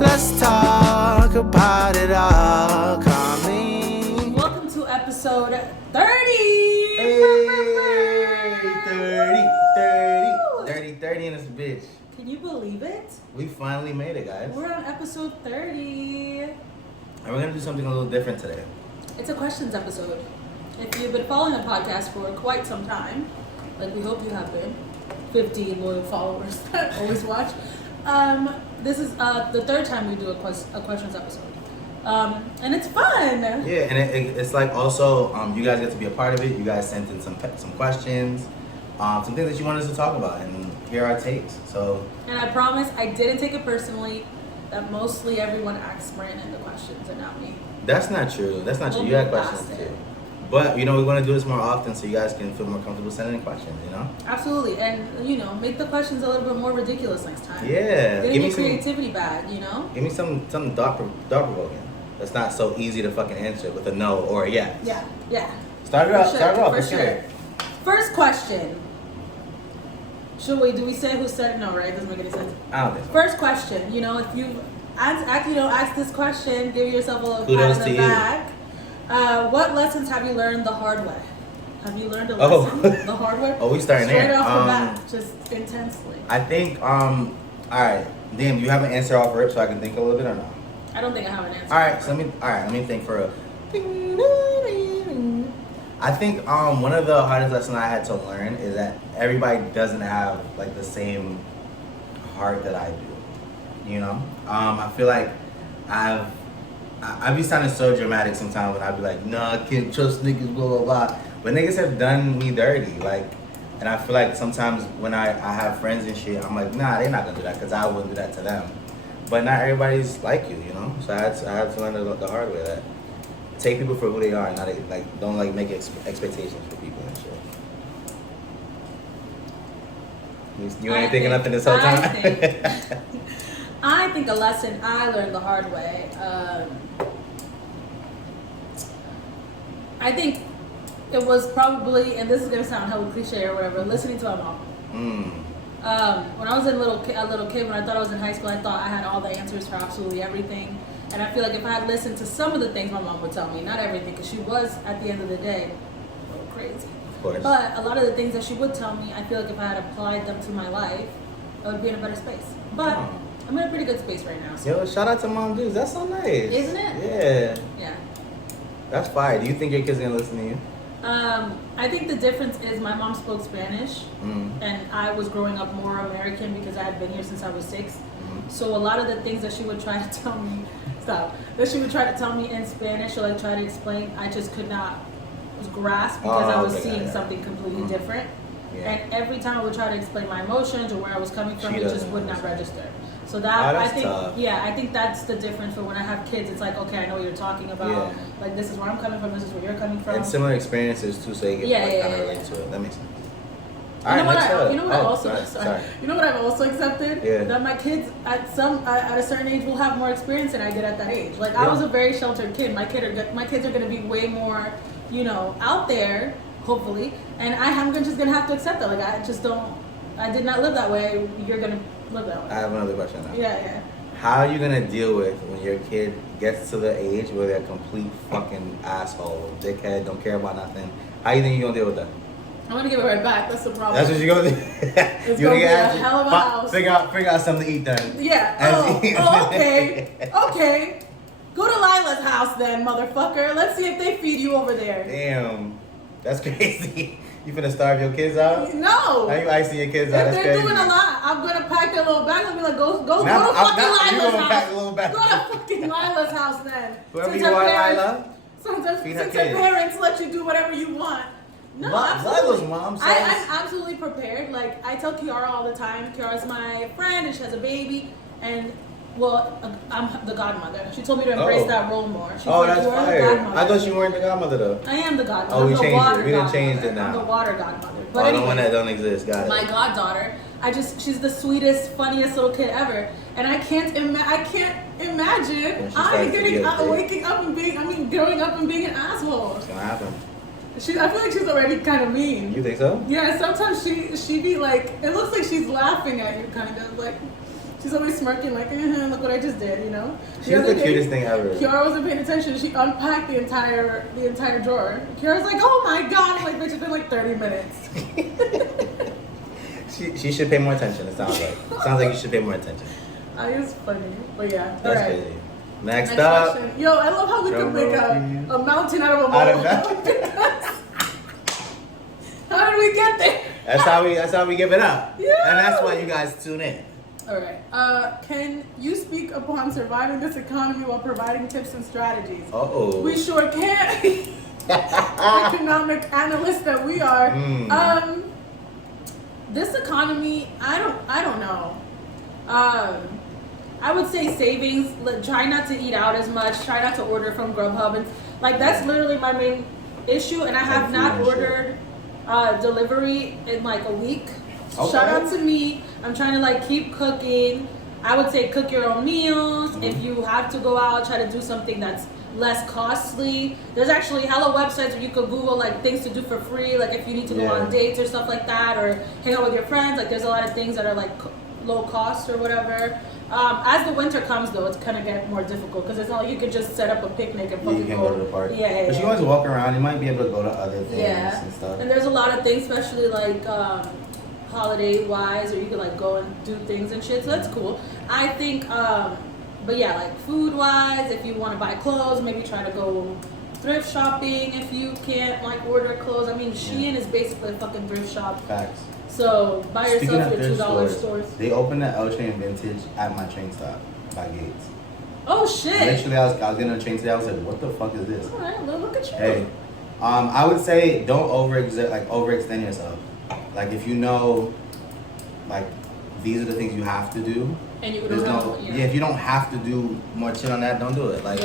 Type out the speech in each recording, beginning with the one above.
Let's talk about it all calmly. Welcome to episode 30. Hey, 30 in this bitch. Can you believe it? We finally made it, guys. We're on episode 30. And we're going to do something a little different today. It's a questions episode. If you've been following the podcast for quite some time, like we hope you have been, 50 loyal followers that always watch, this is the third time we do a questions episode. And it's fun. Yeah, and it's like also, you guys get to be a part of it. You guys sent in some questions, some things that you wanted us to talk about, and here are our takes. So. And I promise I didn't take it personally that mostly everyone asks Brandon the questions and not me. That's not true. That's not true. You had questions too. But, we want to do this more often so you guys can feel more comfortable sending in questions, Absolutely. And, make the questions a little bit more ridiculous next time. Yeah. Give me your creativity back, Give me something thought-provoking. That's not so easy to fucking answer with a no or a yes. Yeah. Start it off. For sure. First question. Do we say who said it? No, right? Doesn't make any sense. I don't think so. First question. If you ask this question, give yourself a little pat on the back. What lessons have you learned the hard way? Have you learned a lesson the hard way? Oh, we starting there. Straight off the bat, just intensely. I think, all right. Dan, do you have an answer off rip so I can think a little bit or no? I don't think I have an answer. All right, so let me think for a. I think one of the hardest lessons I had to learn is that everybody doesn't have like the same heart that I do. I feel like I be sounding so dramatic sometimes when I be like, nah, I can't trust niggas, blah, blah, blah. But niggas have done me dirty, and I feel like sometimes when I have friends and shit, I'm like, nah, they're not gonna do that because I wouldn't do that to them. But not everybody's like you, So I had to learn the hard way that take people for who they are, and not don't make expectations for people and shit. You ain't thinking nothing this whole time. I think a lesson I learned the hard way. I think it was probably, and this is gonna sound hella cliche or whatever, listening to my mom. When I was a little kid, when I thought I was in high school, I thought I had all the answers for absolutely everything. And I feel like if I had listened to some of the things my mom would tell me, not everything, because she was, at the end of the day, a little crazy. Of course. But a lot of the things that she would tell me, I feel like if I had applied them to my life, I would be in a better space. But I'm in a pretty good space right now. So. Yo, shout out to mom dudes. That's so nice. Isn't it? Yeah. Yeah. That's fire. Do you think your kids are gonna listen to you? I think the difference is my mom spoke Spanish, and I was growing up more American because I had been here since I was 6. So a lot of the things that she would try to tell me, in Spanish or try to explain, I just could not grasp because I was seeing something completely different. Yeah. And every time I would try to explain my emotions or where I was coming from, it just would not register. So that I think, tough. I think that's the difference for when I have kids. It's like, okay, I know what you're talking about. Yeah. Like, this is where I'm coming from. This is where you're coming from. And similar experiences too, so you can kind of relate to it. That makes sense. You know what I've also accepted? Yeah. That my kids at a certain age will have more experience than I did at that age. Like I was a very sheltered kid. My kids are gonna be way more, out there, hopefully. And I'm just gonna have to accept that. Like I did not live that way. You're gonna live that way. I have another question now. Yeah. How are you gonna deal with when your kid gets to the age where they're a complete fucking asshole, dickhead, don't care about nothing? How you think you're gonna deal with that? I'm gonna give it right back. That's the problem. That's what you're gonna do. It's gonna be a hell of a house. Figure out something to eat then. Yeah. Okay. Go to Lila's house then, motherfucker. Let's see if they feed you over there. Damn, that's crazy. You finna starve your kids out? No. How you icing your kids out? That's they're crazy. doing a lot. I'm gonna pack their little bag and be like, go to fucking Lila's house. Go to fucking Lila's house then. Whoever you are, Lila. Since your parents let you do whatever you want. No, absolutely. Mom says. I'm absolutely prepared. Like, I tell Kiara all the time. Kiara's my friend and she has a baby. And, I'm the godmother. She told me to embrace that role more. She's like, that's fire. I thought you weren't the godmother, though. I am the godmother. Oh, we changed it. We didn't change it now. I'm the water godmother. But the one that don't exist. Got it. My goddaughter. she's the sweetest, funniest little kid ever. And I can't imagine waking up and growing up and being an asshole. It's gonna happen. I feel like she's already kind of mean. You think so? Yeah, sometimes she be like, it looks like she's laughing at you, kind of like, She's always smirking like, look what I just did, you know? She's the cutest thing ever. Kiara wasn't paying attention. She unpacked the entire drawer. Kiara's like, oh my god. I'm like, bitch, it's been like 30 minutes. She should pay more attention, it sounds like. Sounds like you should pay more attention. I was funny, but yeah. That's all right. crazy. Next up. Question. Yo, I love how we can make a mountain out of a molehill. How did we get there? That's how we give it up. Yeah. And that's why you guys tune in. All right. Can you speak upon surviving this economy while providing tips and strategies? Uh-oh. We sure can. Economic analysts that we are. This economy, I don't know. I would say savings. Try not to eat out as much. Try not to order from Grubhub, and like that's literally my main issue. And I have not ordered delivery in like a week. Okay. Shout out to me. I'm trying to like keep cooking. I would say cook your own meals. If you have to go out, try to do something that's less costly. There's actually hella websites where you could Google like things to do for free, like if you need to go on dates or stuff like that, or hang out with your friends. Like there's a lot of things that are like low cost or whatever. As the winter comes though, it's gonna get more difficult because it's not like you could just set up a picnic and you can go to the park. Yeah. But you always walk around. You might be able to go to other things and stuff. And there's a lot of things, especially like holiday wise, or you could like go and do things and shit. So that's cool. I think. But yeah, like food wise, if you want to buy clothes, maybe try to go thrift shopping if you can't like order clothes. I mean, Shein is basically a fucking thrift shop. Facts. So buy yourself your $2 stores. They opened the L train vintage at my train stop by Gates. Oh shit! Literally, I was getting on a train today. I was like, what the fuck is this? All right, well, look at you. Hey, I would say don't overextend yourself. Like if you know, like these are the things you have to do. And you if you don't have to do more shit on that, don't do it. Like,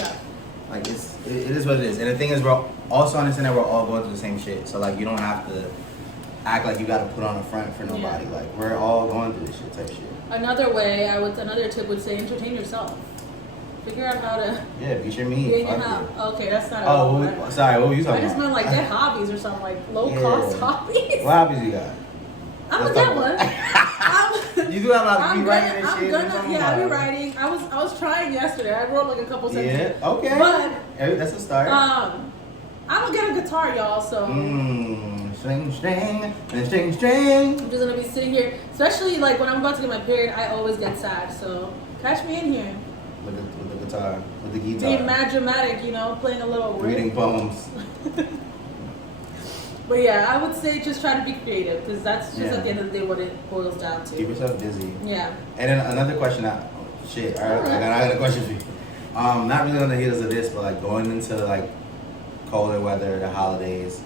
like it is what it is. And the thing is, we're also understand that we're all going through the same shit. So like, you don't have to act like you got to put on a front for nobody. Like we're all going through this shit type shit. Another tip would say entertain yourself. Figure out how to. Yeah, beat your meat. Okay, that's not. Sorry, what were you talking about? I just meant like get hobbies or something like low cost hobbies. What hobbies you got? I'm gonna get one. You do have to be writing and shit. I'll be writing. I was trying yesterday. I wrote like a couple sentences. Yeah, okay. But that's a start. I'm gonna get a guitar, y'all. So. String, string. I'm just gonna be sitting here, especially like when I'm about to get my period. I always get sad. So catch me in here. With the guitar, with the guitar. Being mad dramatic, you know, playing a little. Reading poems. But yeah, I would say just try to be creative because that's just at the end of the day what it boils down to. Keep yourself busy. Yeah. And then another question. All right. I got a question for you. Not really on the heels of this, but like going into like colder weather, the holidays.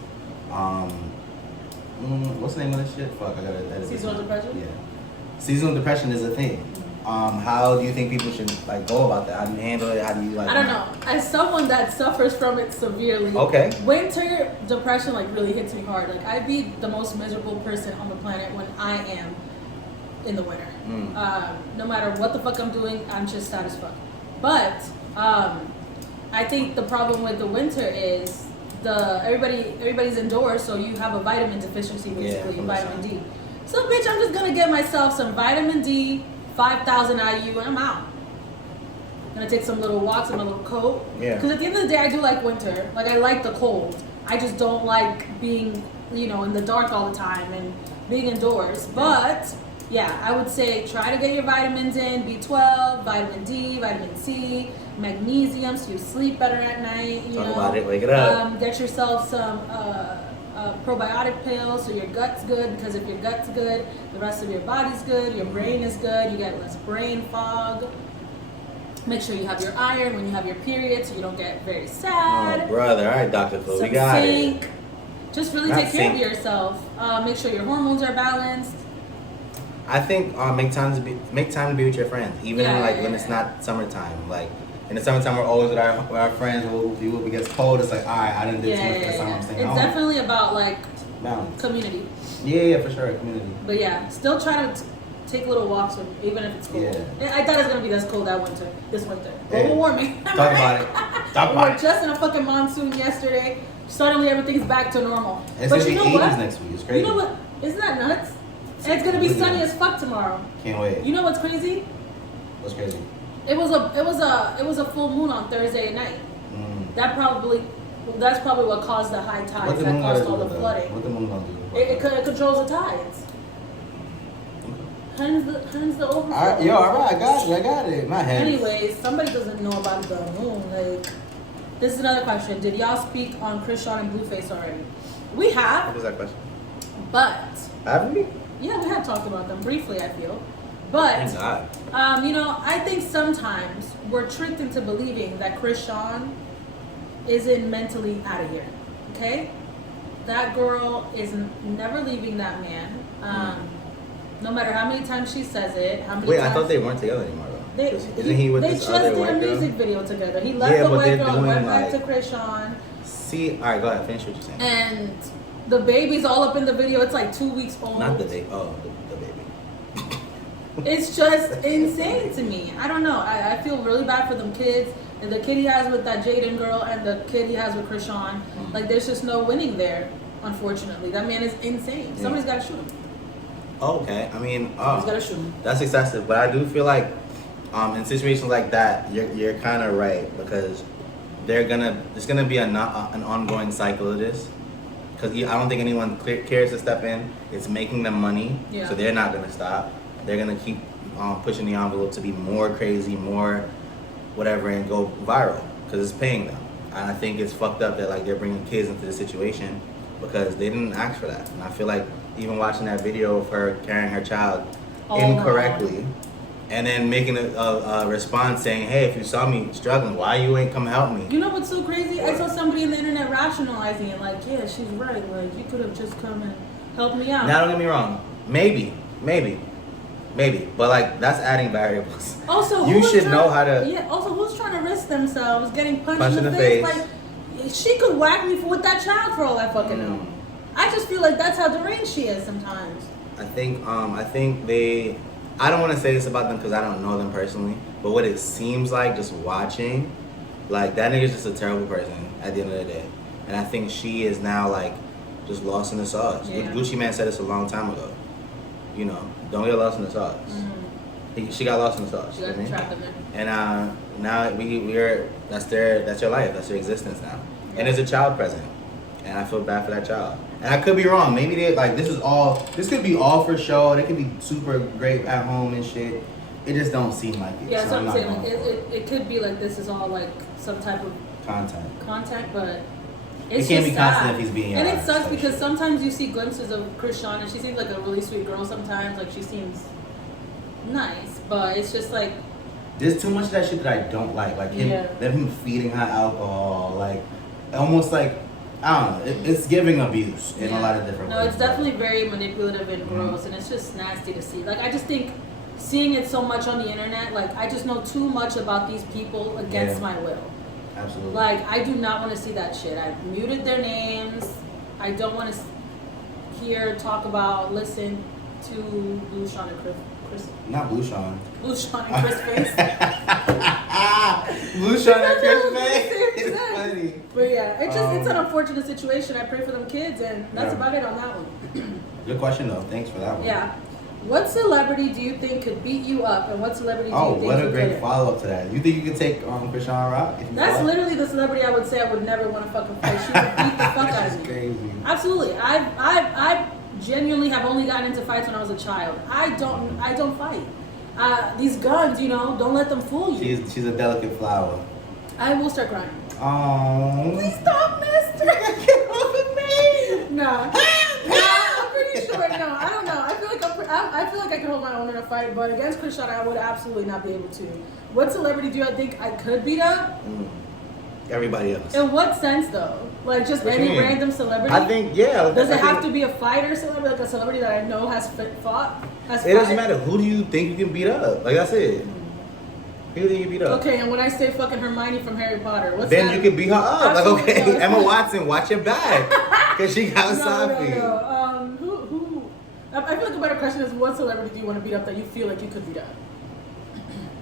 What's the name of this shit? Fuck, I gotta edit. Seasonal depression. Yeah. Seasonal depression is a thing. How do you think people should like go about that? How do you handle it? How do you like? I don't know. As someone that suffers from it severely, winter depression like really hits me hard. Like I'd be the most miserable person on the planet when I am in the winter. No matter what the fuck I'm doing, I'm just sad as fuck. But I think the problem with the winter is everybody's indoors, so you have a vitamin deficiency basically, vitamin D. So bitch, I'm just gonna get myself some vitamin D. 5,000 IU and I'm out. I'm gonna take some little walks in my little coat. Yeah. Because at the end of the day, I do like winter. Like I like the cold. I just don't like being, in the dark all the time and being indoors. But yeah, I would say try to get your vitamins in: B12, vitamin D, vitamin C, magnesium, so you sleep better at night. Talk about it. Wake it up. Get yourself some. Probiotic pills so your gut's good, because if your gut's good, the rest of your body's good, your brain is good, you get less brain fog. Make sure you have your iron when you have your period so you don't get very sad. Oh brother, all right, Dr. Phil, we got it. Just really take care of yourself. Make sure your hormones are balanced. I think make time to be with your friends, even when it's not summertime. Like in the summertime, we're always with our friends. When it gets cold, it's like, all right, I didn't do too much for the summer. I'm staying home. It's definitely about like balance. Community. Yeah, for sure, community. But yeah, still try to take little walks with me, even if it's cold. Yeah. I thought it was gonna be this cold this winter. Global warming. Talk about it. We were just in a fucking monsoon yesterday. Suddenly everything's back to normal. It's but you know what? Next week. It's crazy. You know what? Isn't that nuts? And it's gonna be sunny as fuck tomorrow. Can't wait. You know what's crazy? What's crazy? It was a full moon on Thursday night. That's probably what caused the high tides that caused all the flooding. What the moon gonna do? It controls the tides. Hence the overflow. Alright, I got it. My head. Anyways, somebody doesn't know about the moon. Like, this is another question. Did y'all speak on Chrisean and Blueface already? We have. What was that question? But Have we? yeah, we have talked about them briefly, I feel. But Thank God. you know, I think sometimes we're tricked into believing that Chrisean isn't mentally out of here. Okay? That girl is never leaving that man. No matter how many times she says it, how many Wait, times I thought they weren't together anymore though. Isn't he with they this just other did a white girl? music video together. He left Yeah, the but white they're girl and doing, went back to like- Chrisean. See, alright, go ahead, finish what you're saying. And the baby's all up in the video. It's like 2 weeks old. Not the baby. Oh, the baby. It's just insane to me. I don't know. I feel really bad for them kids. And the kid he has with that Jaden girl and the kid he has with Chrisean. Like, there's just no winning there, unfortunately. That man is insane. Yeah. Somebody's got to shoot him. Okay, I mean, Somebody's got to shoot him. that's excessive, but I do feel like in situations like that, you're kind of right because there's gonna be an ongoing cycle of this because I don't think anyone cares to step in. It's making them money, Yeah. so they're not gonna stop. They're gonna keep pushing the envelope to be more crazy, more whatever, and go viral because it's paying them. And I think it's fucked up that like they're bringing kids into the situation because they didn't ask for that. And I feel like even watching that video of her carrying her child incorrectly and then making a response saying, hey, if you saw me struggling, why you ain't come help me? You know what's so crazy? I saw somebody on the internet rationalizing it like, yeah, she's right. Like, you could have just come and helped me out. Now, don't get me wrong. Maybe. But like, that's adding variables. Also, you should know how to. Yeah. Also, who's trying to risk themselves getting punched in the face? Like, she could whack me with that child for all I fucking know. I just feel like that's how deranged she is sometimes. I think they. I don't want to say this about them because I don't know them personally, but what it seems like just watching, like that nigga's just a terrible person at the end of the day, and I think she is now like just lost in the sauce. Yeah. Gucci Man said this a long time ago. You know, don't get lost in the sauce. She got lost in the sauce. She got trapped in there. And now we're that's your life, that's your existence now. And there's a child present, and I feel bad for that child. And I could be wrong. Maybe they like this could be all for show. They could be super great at home and shit. It just don't seem like it. Yeah, so so I'm saying not like, going for it could be like this is all like some type of contact. but it's It can't just be constant sad. if he's being and it honest, sucks like because shit. sometimes you see glimpses of Chrisean and she seems like a really sweet girl sometimes. Like, she seems nice, but it's just like, There's too much of that shit that I don't like. Like him feeding her alcohol, like almost like I don't know. It's giving abuse in a lot of different ways. No, it's definitely very manipulative and gross, and it's just nasty to see. Like, I just think seeing it so much on the internet, like, I just know too much about these people against my will. Absolutely. Like, I do not want to see that shit. I've muted their names. I don't want to listen to Blueface and Chris. Not Blueface. Blueface and Chrisean. Blueface and Chrisean. It's funny. But yeah, it's an unfortunate situation. I pray for them kids, and that's about it on that one. Good question though. Thanks for that one. Yeah. What celebrity do you think could beat you up, and what celebrity do you think what a you great couldn't? follow up to that. You think you could take Chrisean Rock? That's literally the celebrity I would say I would never want to fucking fight. She would beat the fuck out of me. Crazy. Absolutely. I genuinely have only gotten into fights when I was a child. I don't fight. These guns, don't let them fool you. She's a delicate flower. I will start crying. Oh. Please stop, mister. Get off of me. No. I'm pretty sure. No, I don't know. I feel like I could hold my own in a fight, but against Chrisean, I would absolutely not be able to. What celebrity do you think I could beat up? Everybody else. In what sense, though? Like, just What you any mean? random celebrity? I think, yeah. Does it have to be a fighter celebrity, like a celebrity that I know has fought? It doesn't matter. Who do you think you can beat up? Like, that's it. Who do you think you can beat up? Okay, and when I say fucking Hermione from Harry Potter, what's then that? you can beat her up. Absolutely Like, okay, not. Emma Watson, watch your back. Because she got Sophie. No. Who? I feel like a better question is, what celebrity do you want to beat up that you feel like you could beat up?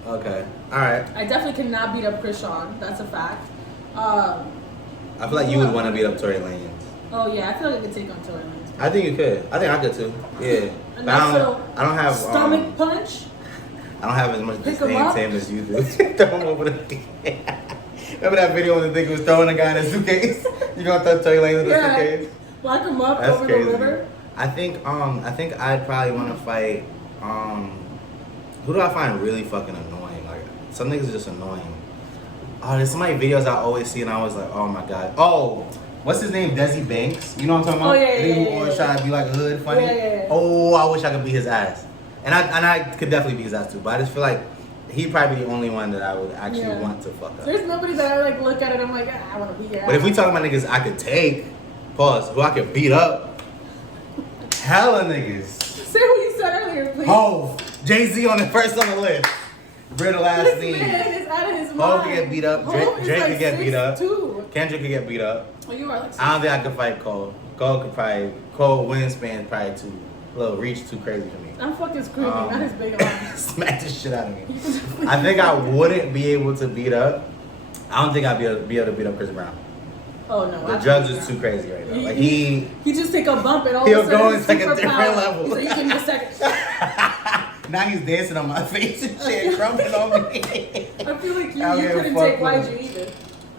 Okay. All right. I definitely cannot beat up Chrisean. That's a fact. I feel like you would want to beat up Tory Lanez. Oh yeah, I feel like I could take on Tory Lanez. I think you could. I think I could too. Yeah. A But nice little I don't have stomach punch. I don't have as much Pick 'em disdain up? to him as you do. Throw him over the thing. Remember that video when the thing was throwing a guy in a suitcase? You gonna throw Tory Lanez in a suitcase? Lock him up That's over crazy. the river. I think I'd probably want to fight. Who do I find really fucking annoying? Like some niggas are just annoying. Oh, there's so many videos I always see and I was like, oh my god. Oh, what's his name? Desi Banks. You know what I'm talking about? Oh, yeah, The nigga who yeah, always yeah. try to be like hood funny. Yeah. Oh, I wish I could beat his ass. And I could definitely beat his ass too. But I just feel like he'd probably be the only one that I would actually want to fuck up. There's nobody that I like look at it. I'm like, I want to beat your ass. But if we talking about niggas I could take, pause, who I could beat up, hella niggas. Say what you said earlier, please. Oh, Jay-Z on the first on the list. Brittle ass This scene. man is out of his mind. Hov could get beat up. Hov is Drake like could get beat up. 6'2". Kendrick could get beat up. Oh, you are like I don't think I could fight Cole. Cole wingspan probably a little reach too crazy for me. I'm fucking screaming, not his big arms. Smack the shit out of me. I think I wouldn't be able to beat up. I don't think I'd be able to beat up Chris Brown. Oh no. The drugs is too crazy right now. Like he just take a bump and all he'll of a sudden go he's into like a super different power. level. So you give me a second. Now he's dancing on my face and shit, crumping on me. I feel like you Out here couldn't take fucking- YG either.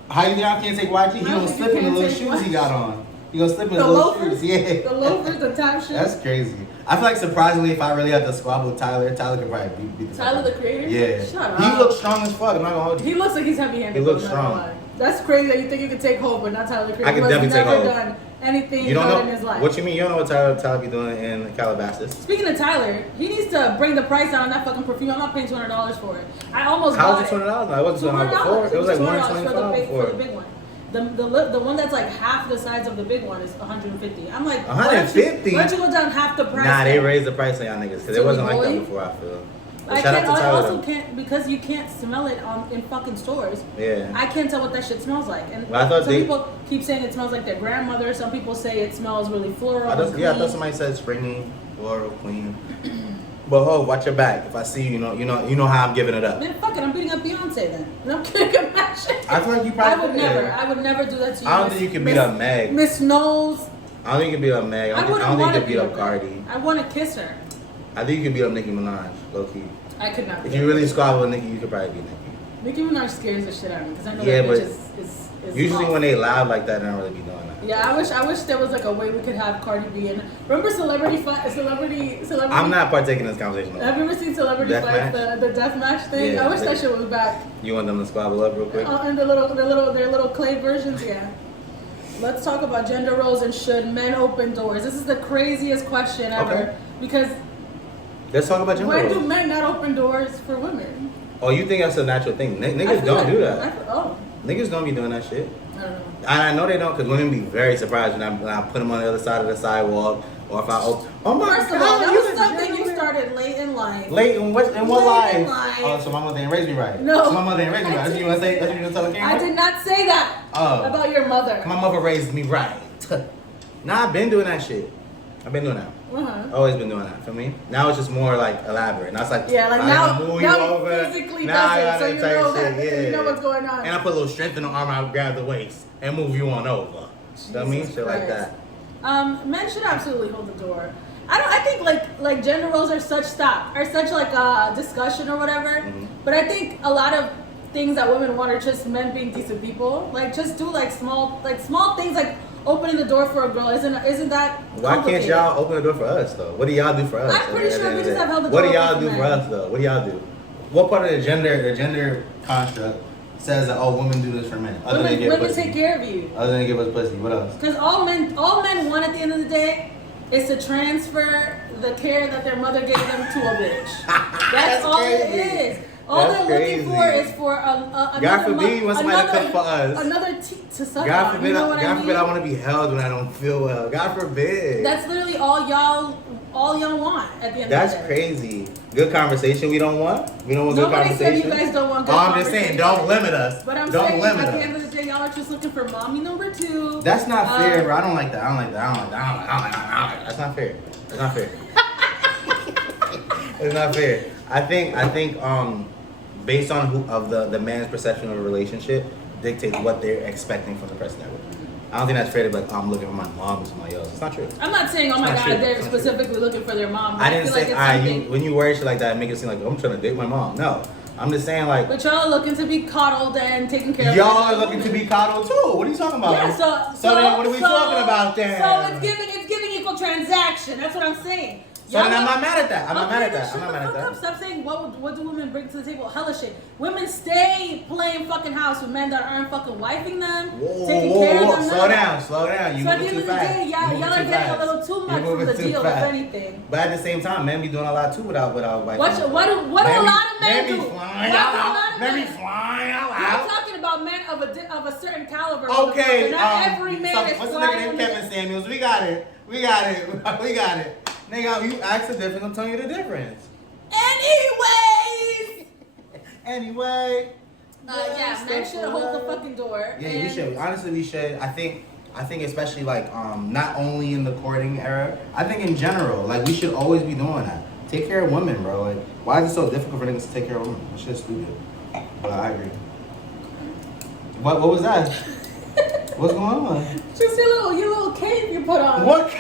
How you think I can't take YG? He I gonna think slip you in the can't little take shoes he YG. got on. He gonna slip in The the little loafers? shoes. Yeah. The loafers, the top shit. That's crazy. I feel like surprisingly, if I really had to squabble with Tyler could probably beat the fuck Tyler out the of him. Creator? Yeah. Shut up. He looks strong as fuck. I'm not gonna hold He you. looks like he's heavy-handed. He looks though, not gonna strong. lie. That's crazy that you think you could take Hope, but not Tyler the Creator. I could Who has definitely take never Hope. done anything You don't good know in his life. what you mean? You don't know what Tyler be doing in Calabasas? Speaking of Tyler, he needs to bring the price down on that fucking perfume. I'm not paying $200 for it. I almost How bought was it $200? No, it wasn't $200 before. It was like $125 for the before. big one. The one that's like half the size of the big one is $150. I'm like, $150? Why don't you go down half the price? Nah, they then? raised the price on y'all niggas because So it wasn't we like that bully? before. I feel. But I shout out can't. to I Tyler. also though. can't because you can't smell it in fucking stores. Yeah. I can't tell what that shit smells like. And Well, I thought some they- people keep saying it smells like their grandmother. Some people say it smells really floral. I and thought, yeah, I clean. thought somebody said springy, floral, clean. But ho, watch your back. If I see you, you know how I'm giving it up. Man, fuck it, I'm beating up Beyonce then. And I'm kicking my shit. I feel like you I probably would could. never. I would never do that to you. I don't think you can beat up Meg. Miss Knowles. I don't think you can beat up Meg. I don't think you can beat up Cardi. I want to kiss her. I think you can beat up Nicki Minaj, low key. I could not. If you really squabble with Nicki, you could probably beat Nicki. Nicki Minaj scares the shit out of me because I know Yeah, that but bitch is Usually off. when they loud like that, they don't really be doing that. Yeah, I wish there was like a way we could have Cardi B in. Remember celebrity. I'm not partaking in this conversation. Have you ever seen Celebrity Death Fights, match? the death match thing? Yeah, I wish that shit was back. You want them to squabble up real quick? And their little clay versions, yeah. Let's talk about gender roles and should men open doors. This is the craziest question ever Okay. because Let's talk about gender when do roles. men not open doors for women? Oh, you think that's a natural thing? I Niggas feel don't like- do that. Oh, Niggas don't be doing that shit. I don't know. And I know they don't, because women be very surprised when I put them on the other side of the sidewalk, or if I open. Oh my First God, of all, that you was a something you gentleman. started late in life. Late in what Late in life? life. Oh, so my mother didn't raise me right. No. So my mother didn't raise me right. That's what you want to say? That's what you want to tell the camera? I did not say that Oh. about your mother. My mother raised me right. Nah, I've been doing that shit. I've been doing that. Uh-huh. Always been doing that. For me, now it's just more like elaborate. Now it's like Yeah, like I now, move now you you over. physically Now does I it, got so that you type know shit, that yeah. you know what's going on. And I put a little strength in the arm. I grab the waist and move you on over. You know what I mean? Jesus Shit like Christ. that. Men should absolutely hold the door. I think like gender roles are such like a discussion or whatever. Mm-hmm. But I think a lot of things that women want are just men being decent people. Like just do like small things like opening the door for a girl. Isn't that Why can't complicated? y'all open the door for us though? What do y'all do for us? I'm pretty at the sure end we of the just day? have held the What do door y'all open do for for men. us though? What do y'all do? What part of the gender construct says that women do this for men? Other than give Women pussy. take care of you. Other than give us pussy, what else? Because all men want at the end of the day is to transfer the care that their mother gave them to a bitch. That's all crazy. it is. All That's they're looking for crazy. is for another God forbid you want somebody to cook for us. Another teat to suck God on. forbid, You know what I God mean? forbid I want to be held when I don't feel well. God forbid. That's literally all y'all want at the end That's of the day. crazy. Good conversation we don't want? We don't want good Nobody said conversation? you guys don't want good Oh, I'm just saying, don't conversation. limit us. But I'm don't saying limit at the us. end of the day, y'all are just looking for mommy number 2. That's not fair, bro. I don't like that. I don't like that. I don't like that. I don't like that. I don't like that. I don't like that. That's not fair. That's not fair. It's not fair. I think based on the man's perception of a relationship dictates what they're expecting from the person that with. I don't think that's fair to be like, I'm looking for my mom or somebody else. It's not true. I'm not saying, oh my It's not God, true. they're It's not true. specifically looking for their mom. But I didn't feel say, like it's something. when you word shit like that, make it seem like I'm trying to date my mom. No. I'm just saying, like, But y'all are looking to be coddled and taken care of. y'all are looking to be coddled too. What are you talking about? Yeah, so then what are we talking about then? So it's giving equal transaction. That's what I'm saying. So then I'm not mad at that. I'm not mad at that. I'm not mad at that. Stop saying what do women bring to the table? Hella shit. Women stay playing fucking house with men that aren't fucking wifing them, taking care of them. Slow down. You so at the moving end too of the fast. day, y'all are getting a little too much from the deal, if anything. But at the same time, men be doing a lot too without wifing. What do a lot of men do? Flying out loud. Men be flying out loud. We're talking about men of a certain caliber. Okay, not every man is what's the nigga flying. named Kevin Samuels? We got it. Nigga, you asked the difference, I'm telling you the difference. Anyways! Anyway. Yeah, men should hold the fucking door. Yeah, we should. Honestly, we should. I think especially like not only in the courting era, I think in general, like we should always be doing that. Take care of women, bro. Like, why is it so difficult for niggas to take care of women? That shit's stupid. But I agree. What was that? What's going on? Just your little cape you put on. What?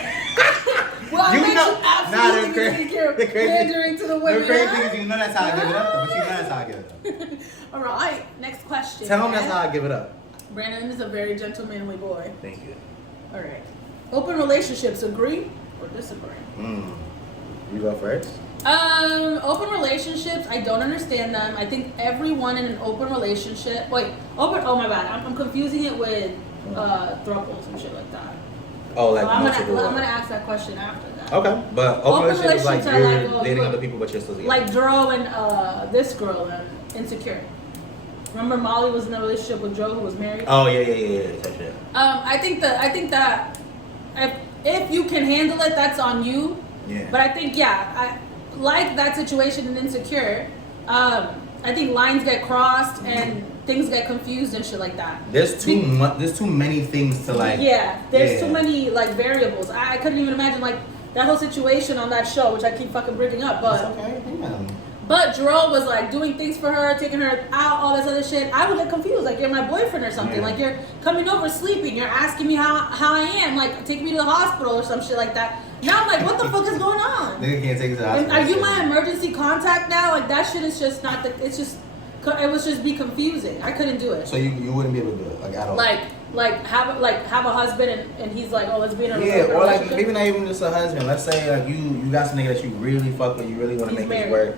Well, I bet you absolutely the think you're pandering to the women. The crazy thing is you know that's how I give it up, though. But you know that's how I give it up. All right, next question. Tell him that's how I give it up. Brandon is a very gentlemanly boy. Thank you. All right. Open relationships, agree or disagree? You go first. Open relationships, I don't understand them. I think everyone in an open relationship, oh my bad, I'm confusing it with thruffles and shit like that. Oh, like so I'm multiple. gonna ask that question after that. Okay, but open relationships like are you're like, dating other people, but you're still together. Like Dro and this girl and Insecure. Remember Molly was in a relationship with Joe who was married? Oh yeah. Type shit. I think that if you can handle it, that's on you. Yeah. But I think I like that situation in Insecure. I think lines get crossed and things get confused and shit like that. There's too many things to like. Yeah, there's too many like variables. I couldn't even imagine like that whole situation on that show, which I keep fucking bringing up. But it's okay. But Jerome was like doing things for her, taking her out, all this other shit. I would get confused, like you're my boyfriend or something. Yeah. Like you're coming over, sleeping. You're asking me how I am, like take me to the hospital or some shit like that. Now I'm like, what the fuck is going on? Nigga can't take us to the hospital. Are you my emergency contact now? Like that shit is just not the. It's just it was just be confusing. I couldn't do it. So you wouldn't be able to do it like at all. Like have a husband and he's like, oh, let's be in a relationship. Yeah, or like maybe not even just a husband. Let's say like you got some nigga that you really fuck with, you really want to make this work.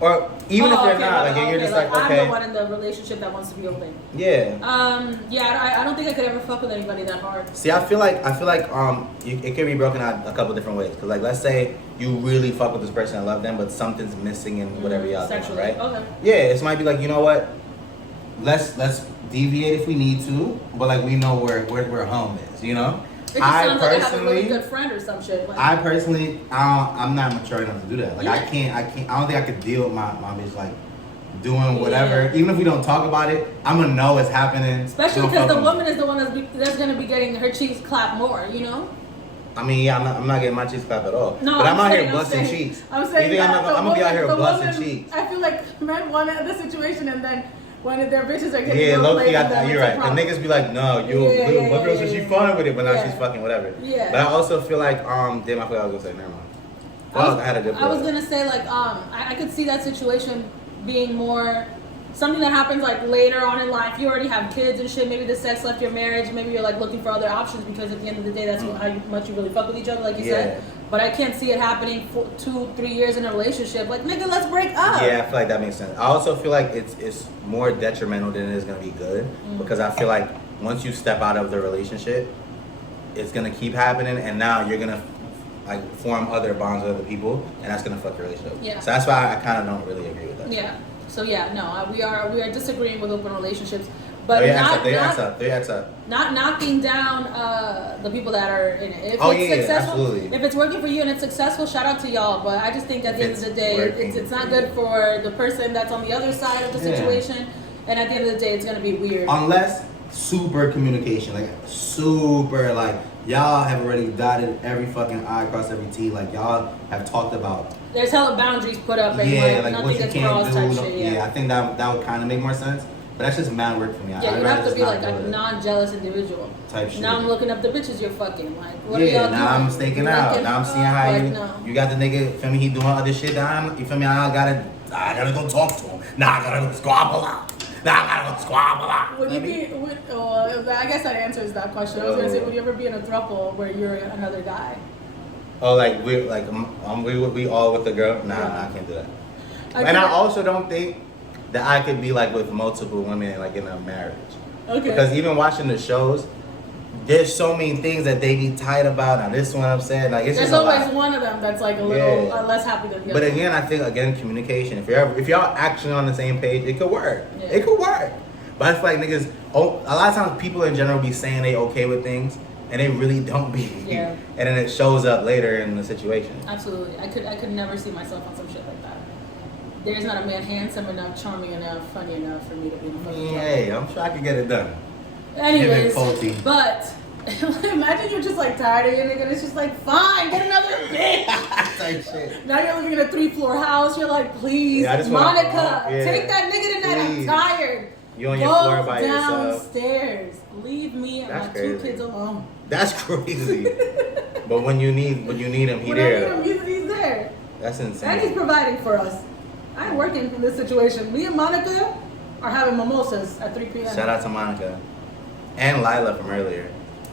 Or even if they're not, like you're just like okay. I'm the one in the relationship that wants to be open. Yeah. I don't think I could ever fuck with anybody that hard. See, I feel like it can be broken out a couple different ways. Cause like let's say you really fuck with this person and love them, but something's missing in whatever y'all doing, right? Okay. Yeah, it might be like, you know what? Let's deviate if we need to, but like we know where home is, you know. It just sounds like I have a really good friend or some shit. Like, I personally, I'm not mature enough to do that. Like I don't think I could deal with my bitch like doing whatever. Even if we don't talk about it, I'm gonna know it's happening. Especially because the woman is the one that's gonna be getting her cheeks clapped more, you know. I mean, yeah, I'm not getting my cheeks clapped at all. No, but I'm out here busting cheeks. I'm saying you think that I'm gonna be out here busting cheeks? I feel like men want the situation and then when their bitches are getting low-key, you're right. The niggas be like, no, what girl said she fun with it, but now she's fucking whatever. Yeah. But I also feel like, damn, I forgot what I was gonna say. Never mind. I had a good. I was gonna say like, I could see that situation being more something that happens like later on in life. You already have kids and shit. Maybe the sex left your marriage. Maybe you're like looking for other options because at the end of the day, that's how much you really fuck with each other, like you said. But I can't see it happening for 2-3 years in a relationship. Like, nigga, let's break up. Yeah, I feel like that makes sense. I also feel like it's more detrimental than it is gonna be good because I feel like once you step out of the relationship, it's gonna keep happening, and now you're gonna like form other bonds with other people, and that's gonna fuck your relationship. Yeah. So that's why I kind of don't really agree with that. Yeah. So we are disagreeing with open relationships, but not knocking down the people that are in it. If it's successful, absolutely. If it's working for you and it's successful, shout out to y'all. But I just think at the end of the day, it's not good for the person that's on the other side of the situation, and at the end of the day, it's gonna be weird. Unless super communication, like super like y'all have already dotted every fucking I, crossed every T, like y'all have talked about. There's hella boundaries put up and like nothing what you gets can't crossed do. type shit. I think that would kind of make more sense. But that's just mad work for me. Yeah, I'd you rather have to just be not like do a it. non-jealous individual. Type shit. Now I'm looking up the bitches you're fucking. Like, what Yeah, are y'all now doing? I'm staking You're out. looking Now I'm seeing up, how like, you no. you got the nigga, feel me, he doing other shit down. You feel me? I gotta go talk to him. Now I gotta go squabble out. Now I gotta go squabble out. Would you be? I guess that answers that question. I was gonna say, would you ever be in a throuple where you're another guy? Oh, like we all with the girl? Nah, Yeah. nah, I can't do that. And I also don't think that I could be like with multiple women like in a marriage. Okay. Because even watching the shows, there's so many things that they be tight about. Now this one I'm saying, like it's There's just a always lot. one of them that's like a little Yeah. less happy than the But other. again, I think communication. If y'all actually on the same page, it could work. Yeah. It could work. But I feel like niggas, a lot of times people in general be saying they okay with things, and they really don't be. Yeah. And then it shows up later in the situation. Absolutely. I could never see myself on some shit like that. There's not a man handsome enough, charming enough, funny enough for me to be in a fucking throuple. Hey, I'm sure I could get it done. Anyways, Faulty. but imagine you're just like tired of your nigga and it's just like, fine, get another bitch. Type shit. Now you're living in a 3-floor house. You're like, please, Yeah, I just wanna- Monica, yeah. take that nigga tonight. Please. I'm tired. You on your Go floor by yourself. downstairs. Leave me and That's my 2 crazy. kids alone. That's crazy. But when you need him, he When there. I need him, he's there. That's And he's insane. providing for us. I ain't working in this situation. Me and Monica are having mimosas at 3 p.m. Shout out to Monica and Lila from earlier.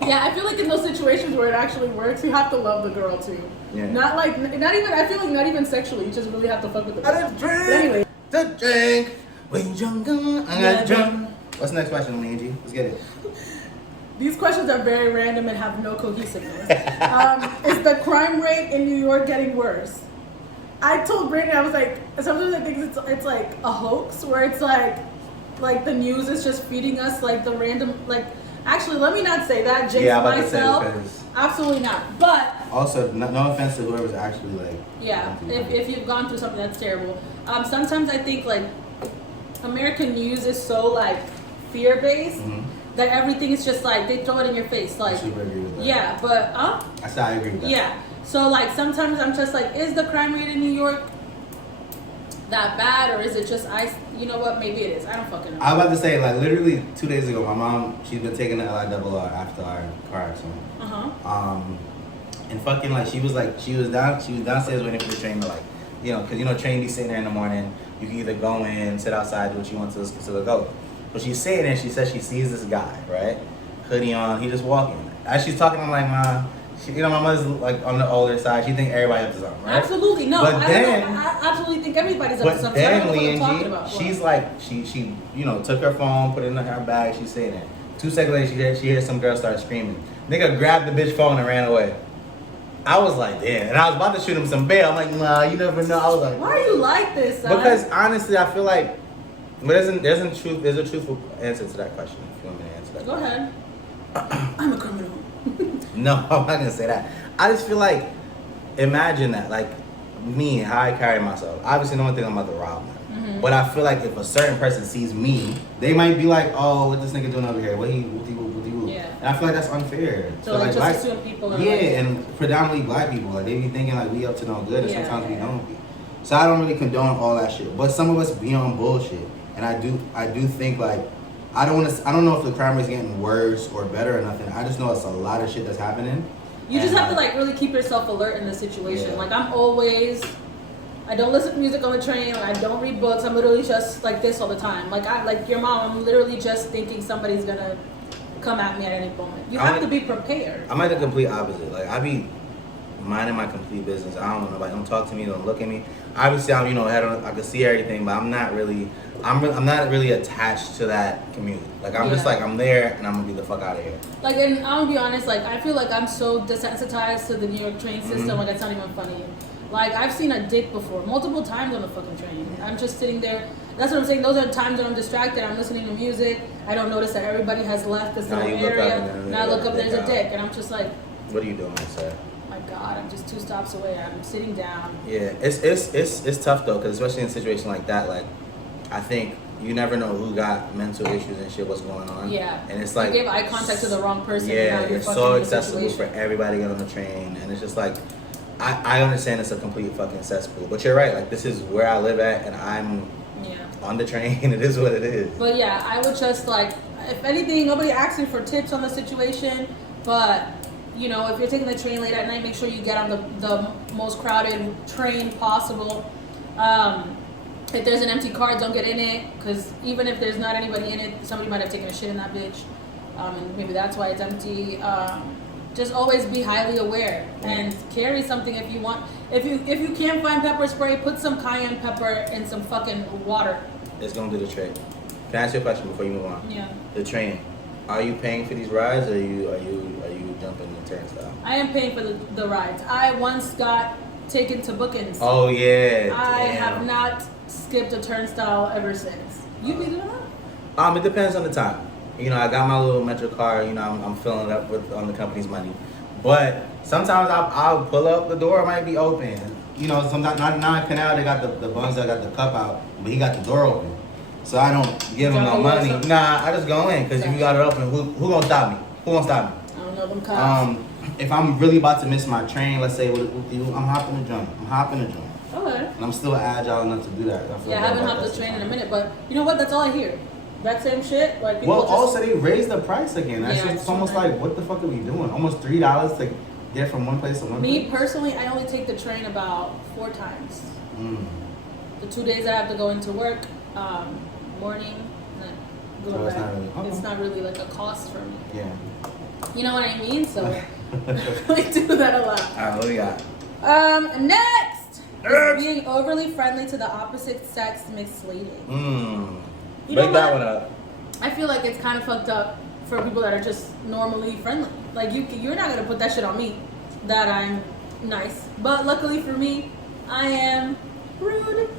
Yeah, I feel like in those situations where it actually works, you have to love the girl too. Yeah. Not even. I feel like not even sexually. You just really have to fuck with the girl. I done drink. But anyway, The drink. When younger, I got drunk. What's the next question, Angie? Let's get it. these questions are very random and have no cohesiveness. Is the crime rate in New York getting worse? I told Brandon, I was like, sometimes I think it's like a hoax where it's like the news is just feeding us like the random like. Actually, let me not say that. Jinx Yeah, I'm about to say myself. because Absolutely not. But also, no offense to whoever's actually like. yeah, if you've gone through something that's terrible. Sometimes I think like American news is so like fear-based that everything is just like they throw it in your face. I Like super agree with that. yeah, but I said I agree with that. yeah. So like sometimes I'm just like, is the crime rate in New York that bad, or is it just you know what? Maybe it is. I don't fucking know. I was about to say, like, literally 2 days ago, my mom, she's been taking the LIRR after our car accident. And fucking, like, she was downstairs waiting for the train to, like, you know, because, you know, train be sitting there in the morning. You can either go in, sit outside, do what you want to the go. But she's sitting there, she says she sees this guy, right? Hoodie on, he just walking. As she's talking, I'm like, Ma, you know, my mother's, like, on the older side. She think everybody up to something, right? Absolutely no. But I absolutely think everybody's up to But something. I don't know then, what I'm talking Leangie, about. she's like, she, you know, took her phone, put it in her bag, she's sitting there. 2 seconds later, she hears some girl start screaming. Nigga grabbed the bitch phone and ran away. I was like, damn. And I was about to shoot him some bail. I'm like, nah, you never know. I was like, Why are you like this, son? because honestly, I feel like there's a truthful answer to that question. If you want me to answer that. Go ahead. I'm a criminal. No, I'm not gonna say that. I just feel like, imagine that, like me, how I carry myself. Obviously, no one thinks I'm about to rob them. But I feel like if a certain person sees me, they might be like, "Oh, what this nigga doing over here? What he?" Yeah. And I feel like that's unfair. So like just black, assume people are yeah, like, and predominantly black people, like they be thinking like we up to no good, and Yeah, sometimes we yeah. don't be. So I don't really condone all that shit. But some of us be on bullshit, and I do think like. I don't know if the crime rate's getting worse or better or nothing. I just know it's a lot of shit that's happening. you just And, have to like really keep yourself alert in the situation. Yeah. Like I don't listen to music on the train. I don't read books. I'm literally just like this all the time. Like your mom, I'm literally just thinking somebody's gonna come at me at any moment. You have to be prepared. I'm like the complete opposite. Like I be minding my complete business. I don't know nobody. Don't talk to me. Don't look at me. Obviously, I'm I can see everything, but I'm not really attached to that community. Like I'm just Yeah. like I'm there and I'm gonna be the fuck out of here. Like, and I'm gonna be honest, like, I feel like I'm so desensitized to the New York train system, like, it's not even funny. Like, I've seen a dick before, multiple times on the fucking train. I'm just sitting there. That's what I'm saying. Those are times when I'm distracted. I'm listening to music. I don't notice that everybody has left this Now little you look up area. and Now I look up, there's there's a a dick dick. And I'm just like, What are you doing, sir? my God, I'm just 2 stops away. I'm sitting down. Yeah, it's tough though, because especially in a situation like that, like I think you never know who got mental issues and shit, what's going on. Yeah. And it's like you give eye contact to the wrong person. Yeah, and now you're it's fucking so in the accessible for situation. everybody to get on the train, and it's just like I understand it's a complete fucking cesspool, but you're right. Like this is where I live at, and I'm Yeah. On the train, it is what it is. But yeah, I would just like, if anything, nobody asking for tips on the situation, but you know, if you're taking the train late at night, make sure you get on the most crowded train possible. If there's an empty car, don't get in it, because even if there's not anybody in it, somebody might have taken a shit in that bitch, and maybe that's why it's empty. Just always be highly aware and carry something if you want. If you can't find pepper spray, put some cayenne pepper in some fucking water. It's gonna do the trick. Can I ask you a question before you move on? Yeah. The train. Are you paying for these rides, or are you jumping the turnstile? I am paying for the rides. I once got taken to bookings. Oh yeah. I damn. have not skipped a turnstile ever since. You be doing that? It depends on the time. You know, I got my little Metro car. You know, I'm filling it up on the company's money. But sometimes I'll pull up, the door might be open. You know, sometimes not Canal, they got the buns that got the cup out, but he got the door open. So I don't give him no money. Nah, I just go in, because if you got it open, who gonna stop me? Who gonna stop me? I don't know them cops. If I'm really about to miss my train, let's say with you, I'm hopping the joint. Okay. And I'm still agile enough to do that. Yeah, I haven't hopped the train in a minute, but you know what? That's all I hear. That same shit. Like people Well, just, also they raised the price again. That's Yeah, just, it's almost like, what the fuck are we doing? Almost $3 to get from one place to one Me place. personally, I only take the train about 4 times. Mm. The 2 days I have to go into work, morning, and then go So it's back. not really- okay. It's not really like a cost for me. Yeah. You know what I mean? So we do that a lot. Alright, what do we got? Next. Next. Being overly friendly to the opposite sex misleading. You know Break that what? one up. I feel like it's kind of fucked up for people that are just normally friendly. Like you're not gonna put that shit on me that I'm nice. But luckily for me, I am rude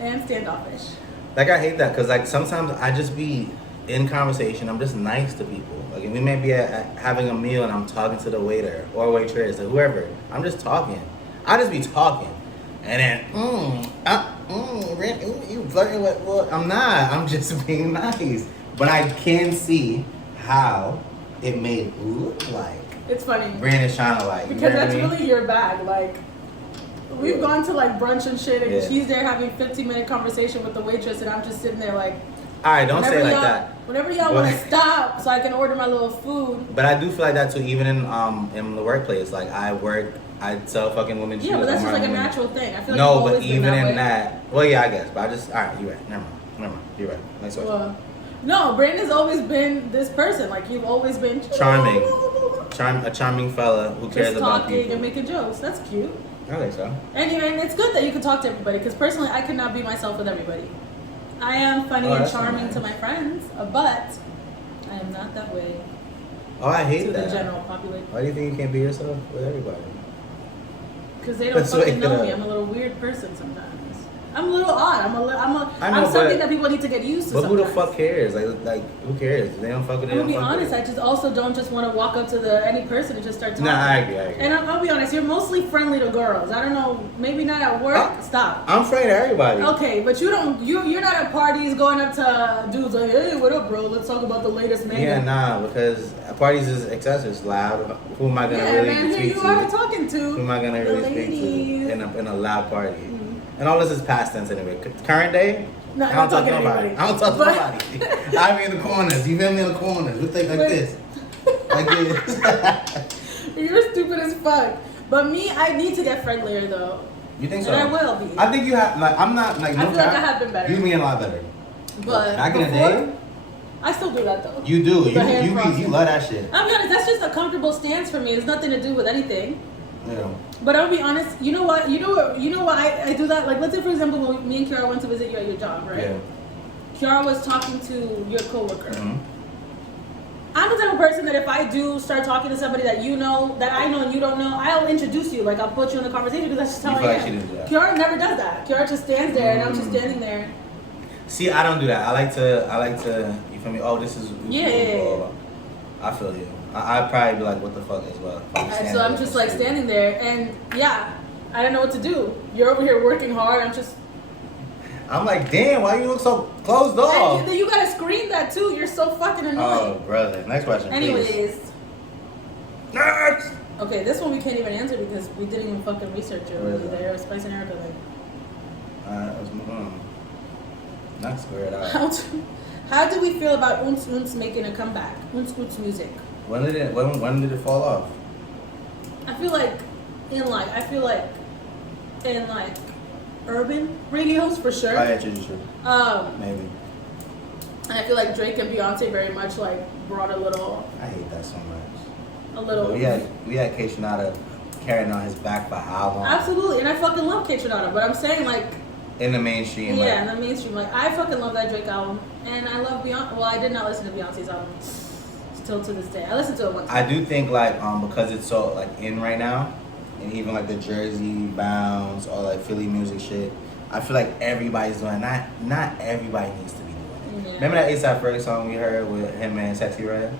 and standoffish. Like, I hate that, because like sometimes I just be in conversation, I'm just nice to people. Like, we may be having a meal and I'm talking to the waiter or waitress or whoever. I'm just talking. I just be talking. And then, you flirting with, well, I'm not. I'm just being nice. But I can see how it may look like It's funny. Brandon's trying to, like, Because you know that's what I mean? really your bag. Like, we've gone to like brunch and shit, and Yeah. she's there having 15-minute conversation with the waitress, and I'm just sitting there like, All right, don't say it like y'all- that. Whenever y'all But- want to stop, so I can order my little food. But I do feel like that too, even in the workplace. Like, I sell fucking women's shoes. Yeah, but that's I'm just like a wearing women- natural thing. I feel like No, you've but always been even in way. that, well, yeah, I guess. But I just, all right, you're right. Never mind. You're right. Next question. Well, no, Brandon's always been this person. Like you've always been Charming. A charming fella who cares just about talking people. and making jokes. That's cute. I think so. Anyway, and it's good that you can talk to everybody, because personally, I could not be myself with everybody. I am funny Oh, and that's charming nice. to my friends, but I am not that way Oh, I hate to that. the general population. Why do you think you can't be yourself with everybody? Because they don't Let's fucking wake it know me. up. I'm a little weird person sometimes. I'm a little odd. I know, I'm something but- that people need to get used to. But who the sometimes. fuck cares? Like who cares? They don't fuck with it. I'm gonna be they don't fuck honest. with I just also don't just want to walk up to any person and just start it. talking. Nah, I agree. And I'll be honest. You're mostly friendly to girls. I don't know. Maybe not at work. Stop. I'm friendly to everybody. Okay, but you're not at parties going up to dudes like, hey, what up, bro? Let's talk about the latest manga. Yeah, nah, because parties is excessive, it's loud. Who am I gonna Yeah, really man, here speak you to? are talking to. Who am I gonna the really speak ladies. to in a loud party? And all this is past tense anyway. Current day, No, I don't talk to talking nobody. anybody. I don't talk to But- nobody. I be in the corners. You feel me in the corners? We think like But- this, like this. You're stupid as fuck. But me, I need to get friendlier though. You think so? And I will be. I think you have. Like, I'm not like. I No feel like cap, I have been better. You mean a lot better. But Back in the before, day, I still do that though. you do. The hand You crossing. love that shit. I'll be honest, that's just a comfortable stance for me. It's nothing to do with anything. Yeah. But I'll be honest, you know what? You know why I do that? Like, let's say, for example, when me and Kiara went to visit you at your job, right? Yeah. Kiara was talking to your coworker. Mhm. I'm the type of person that if I do start talking to somebody that you know, that I know and you don't know, I'll introduce you. Like, I'll put you in the conversation because that's just how You I feel like am. she didn't do that. Kiara never does that. Kiara just stands there and I'm just standing there. See, I don't do that. I like to. You feel me? Oh, this is. Yeah. I feel you. I'd probably be like, what the fuck as well. And so I'm just like standing there and yeah, I don't know what to do. You're over here working hard. I'm like, damn, why you look so closed off? And you gotta screen that too. You're so fucking annoying. Oh, brother. Next question, please. Anyways. Next! Okay, this one we can't even answer because we didn't even fucking research it. Where is Really. that? There, Spice and Erica. Like, Alright, let's move on. Not squared out. How do we feel about Unz Unz making a comeback? Unz Unz music. When did it fall off? I feel like in urban radios for sure. Oh yeah, true. Maybe. And I feel like Drake and Beyonce very much like brought a little. I hate that so much. A little. But we had K Tronada carrying on his back for how long? Absolutely, and I fucking love K Tronada, but I'm saying like. In the mainstream. Yeah, in the mainstream. Like I fucking love that Drake album, and I love Beyonce. Well, I did not listen to Beyonce's album still to this day. I listened to it one time. I do think like because it's so like in right now, and even like the Jersey bounce or like Philly music shit, I feel like everybody's doing it. Not everybody needs to be doing it. Yeah. Remember that A$AP Ferg song we heard with him and Sexy Red?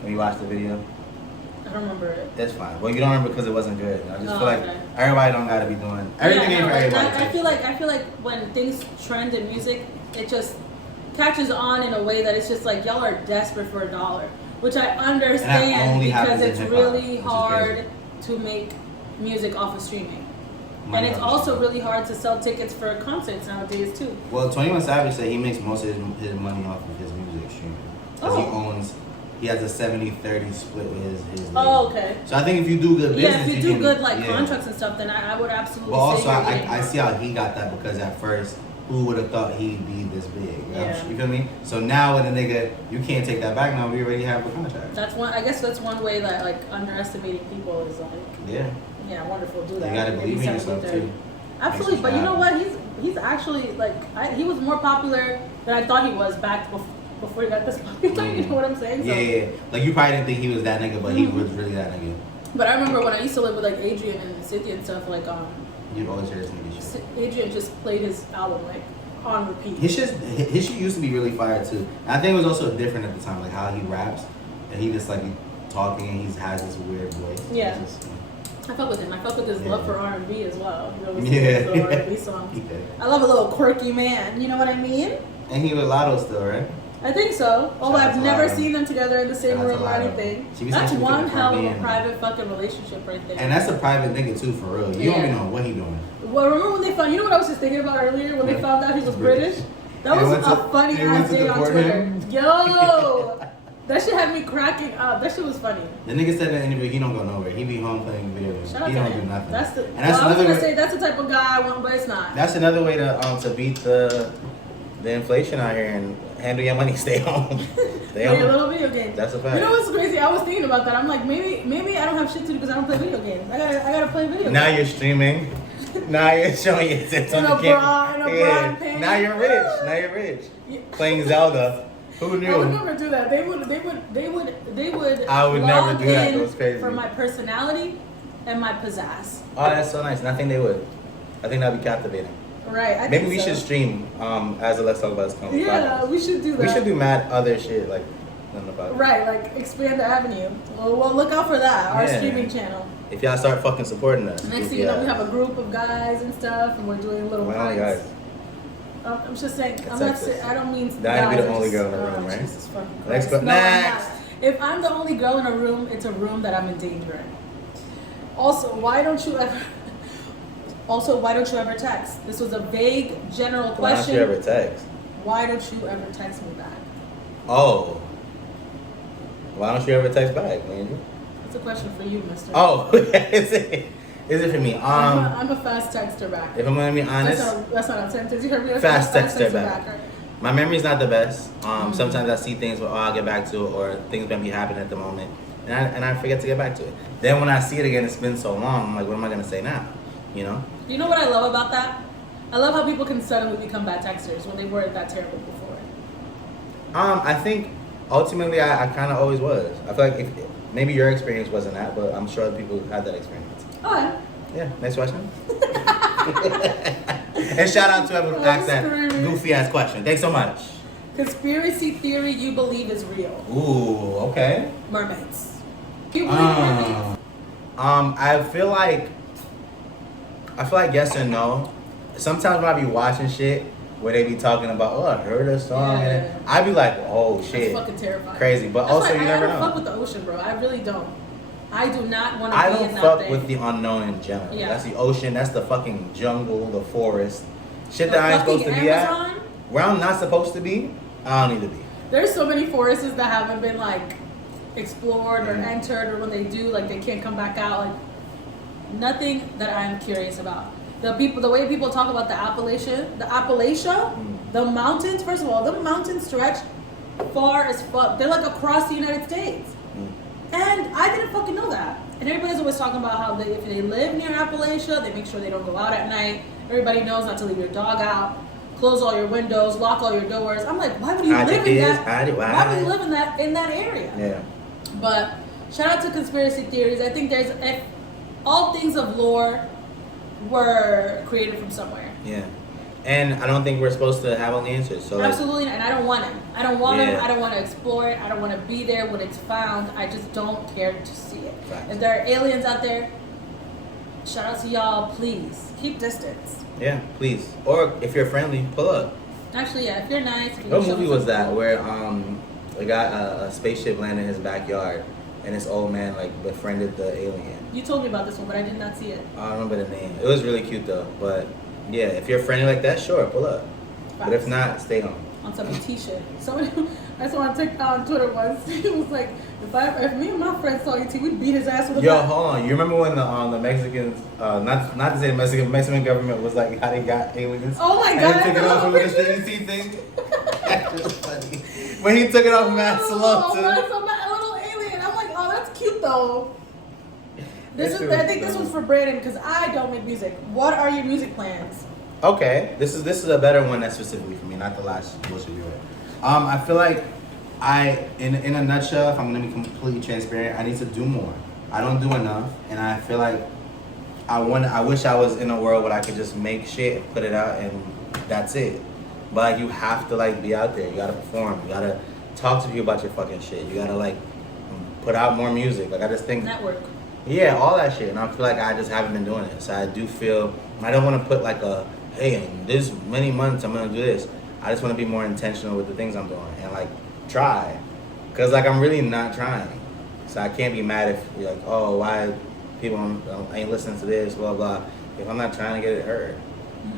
When you watched the video? I don't remember it. That's fine. Well, you don't remember because it wasn't good. I just feel like okay. everybody don't gotta be doing everything ain't for everybody. I feel like when things trend in music, it just catches on in a way that it's just like y'all are desperate for a dollar, which I understand because it's really hard to make music off of streaming. And it's also really hard to sell tickets for concerts nowadays too. Well, 21 Savage said he makes most of his money off of his music streaming. Because he has a 70-30 split with his label. Oh, okay. So I think if you do good business, if you do good like contracts and stuff, then I would absolutely. But also, I see how he got that because at first, who would have thought he'd be this big? Yeah. You feel me? So now with a nigga, you can't take that back. Now we already have a contract. That's one. I guess that's one way that like underestimating people is like. Yeah, wonderful. Do that. You gotta believe in yourself too. Absolutely, but you know what? He's actually like he was more popular than I thought he was back before he got this popular. You know what I'm saying? So, yeah. Like you probably didn't think he was that nigga, but he was really that nigga. But I remember when I used to live with like Adrian and Cynthia and stuff, like you'd always hear this nigga shit. Adrian just played his album like on repeat. His shit used to be really fire too. And I think it was also different at the time, like how he raps and he just like talking and he has this weird voice. Yeah. I fuck with him. I fuck with his love for R&B as well. You know, little R&B songs. I love a little quirky man. You know what I mean? And he with Lotto still, right? I think so. Although I've never seen them together in the same room or anything. That's one hell of a private fucking relationship right there. And that's a private nigga too, for real. You don't even know what he doing. Well, remember when they found? You know what I was just thinking about earlier when they found out he was British? That was a funny ass day on Twitter. Yo. That shit had me cracking up. That shit was funny. The nigga said in the interview, he don't go nowhere. He be home playing video games. He don't do nothing. I was gonna say that's the type of guy I want, but it's not. That's another way to beat the inflation out here and handle your money. Stay home. Play a little video games. That's a fact. You know what's crazy? I was thinking about that. I'm like, maybe I don't have shit to do because I don't play video games. I gotta play video games. Now you're streaming. Now you're showing your tits on the camera. Now you're rich. Yeah. Playing Zelda. Who knew? I would never do that. They would. I would never do that. It was crazy. For my personality and my pizzazz. Oh, that's so nice. And I think they would. I think that'd be captivating. Right. Maybe we should stream as a Let's Talk About This Comic. Yeah, we should do that. We should do mad other shit like none about it. Right, like expand the avenue. Well, look out for that. Our streaming channel. If y'all start fucking supporting us. Next thing you know, we have a group of guys and stuff, and we're doing little guys. I'm just saying. I'm not saying. I don't mean. That'd be the only girl in the room, right? Jesus fucking Christ. Next. If I'm the only girl in a room, it's a room that I'm endangering. Also, why don't you ever text? This was a vague, general question. Why don't you ever text? Why don't you ever text me back? Oh. Why don't you ever text back, Andrew? It's a question for you, mister. Oh, is it for me? I'm a fast texter back. If I'm gonna be honest, that's not a sentence. You heard me. Fast texter back. Right? My memory's not the best. Sometimes I see things where I'll get back to it, or things may be happening at the moment, and I forget to get back to it. Then when I see it again, it's been so long. I'm like, what am I gonna say now? You know? You know what I love about that? I love how people can suddenly become bad texters when they weren't that terrible before. I think ultimately I kind of always was. I feel like maybe your experience wasn't that, but I'm sure other people had that experience. Oh yeah. Yeah. Next question. And shout out to whoever asked that goofy ass question. Thanks so much. Conspiracy theory you believe is real. Ooh, okay. Mermaids. You believe mermaids? I feel like yes and no. Sometimes when I be watching shit where they be talking about, oh, I heard a song, and I be like, oh shit, that's fucking terrifying. Crazy. But that's also you never know. I don't fuck with the ocean, bro. I really don't. I do not want to be in that thing. I don't fuck with the unknown in general. Yeah. That's the ocean. That's the fucking jungle, the forest. Shit that I ain't supposed to be Amazon, at. where I'm not supposed to be, I don't need to be. There's so many forests that haven't been like explored or entered, or when they do, like they can't come back out. Like nothing that I'm curious about. The way people talk about the Appalachia, the mountains. First of all, the mountains stretch far as fuck. They're like across the United States, and I didn't fucking know that. And everybody's always talking about how if they live near Appalachia, they make sure they don't go out at night. Everybody knows not to leave your dog out. Close all your windows, lock all your doors. I'm like, why would you live in that? Why would you live in that area? Yeah. But shout out to conspiracy theories. I think all things of lore were created from somewhere. Yeah. And I don't think we're supposed to have all the answers. So absolutely, and I don't want them. I don't want them. I don't want to explore it. I don't want to be there when it's found. I just don't care to see it. Right. If there are aliens out there, shout out to y'all. Please keep distance. Yeah, please. Or if you're friendly, pull up. Actually, yeah, if you're nice. If you What movie was that where a spaceship landed in his backyard and this old man like befriended the alien? You told me about this one, but I did not see it. I don't remember the name. It was really cute though. But yeah, if you're friendly like that, sure, pull up. But if not, stay home. On some t-shirt. Somebody I saw on Twitter once. He was like, if me and my friend saw ET, we'd beat his ass with a bat. Hold on. You remember when the Mexicans, not to say the Mexican government was like how they got aliens? Oh my god! And took it off with the ET thing. That was funny. When he took it off mad slow too. That's a little alien. I'm like, oh, that's cute though. I think this one's for Brandon because I don't make music. What are your music plans? Okay, this is a better one that's specifically for me, not the last bullshit you read. I feel like in a nutshell, if I'm gonna be completely transparent, I need to do more. I don't do enough, and I feel like I wish I was in a world where I could just make shit, put it out, and that's it. But like, you have to like be out there. You gotta perform. You gotta talk to people about your fucking shit. You gotta like put out more music. Like I just think network. Yeah, all that shit. And I feel like I just haven't been doing it. So I do feel I don't want to put like hey, in this many months I'm gonna do this. I just want to be more intentional with the things I'm doing and like try, cause like I'm really not trying. So I can't be mad if you're like, oh, why people ain't listening to this, blah blah. If I'm not trying to get it heard.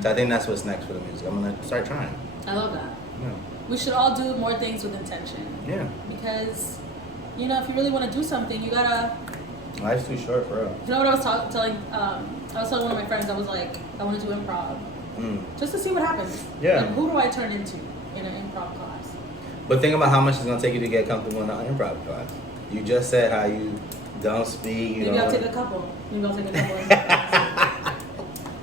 So I think that's what's next for the music. I'm gonna start trying. I love that. Yeah. We should all do more things with intention. Yeah. Because, if you really want to do something, you gotta. Life's too short for real. You know what I was telling? I was telling one of my friends. I was like, I want to do improv, just to see what happens. Yeah. Like, who do I turn into in an improv class? But think about how much it's gonna take you to get comfortable in an improv class. You just said how you don't speak. Maybe I'll take a couple.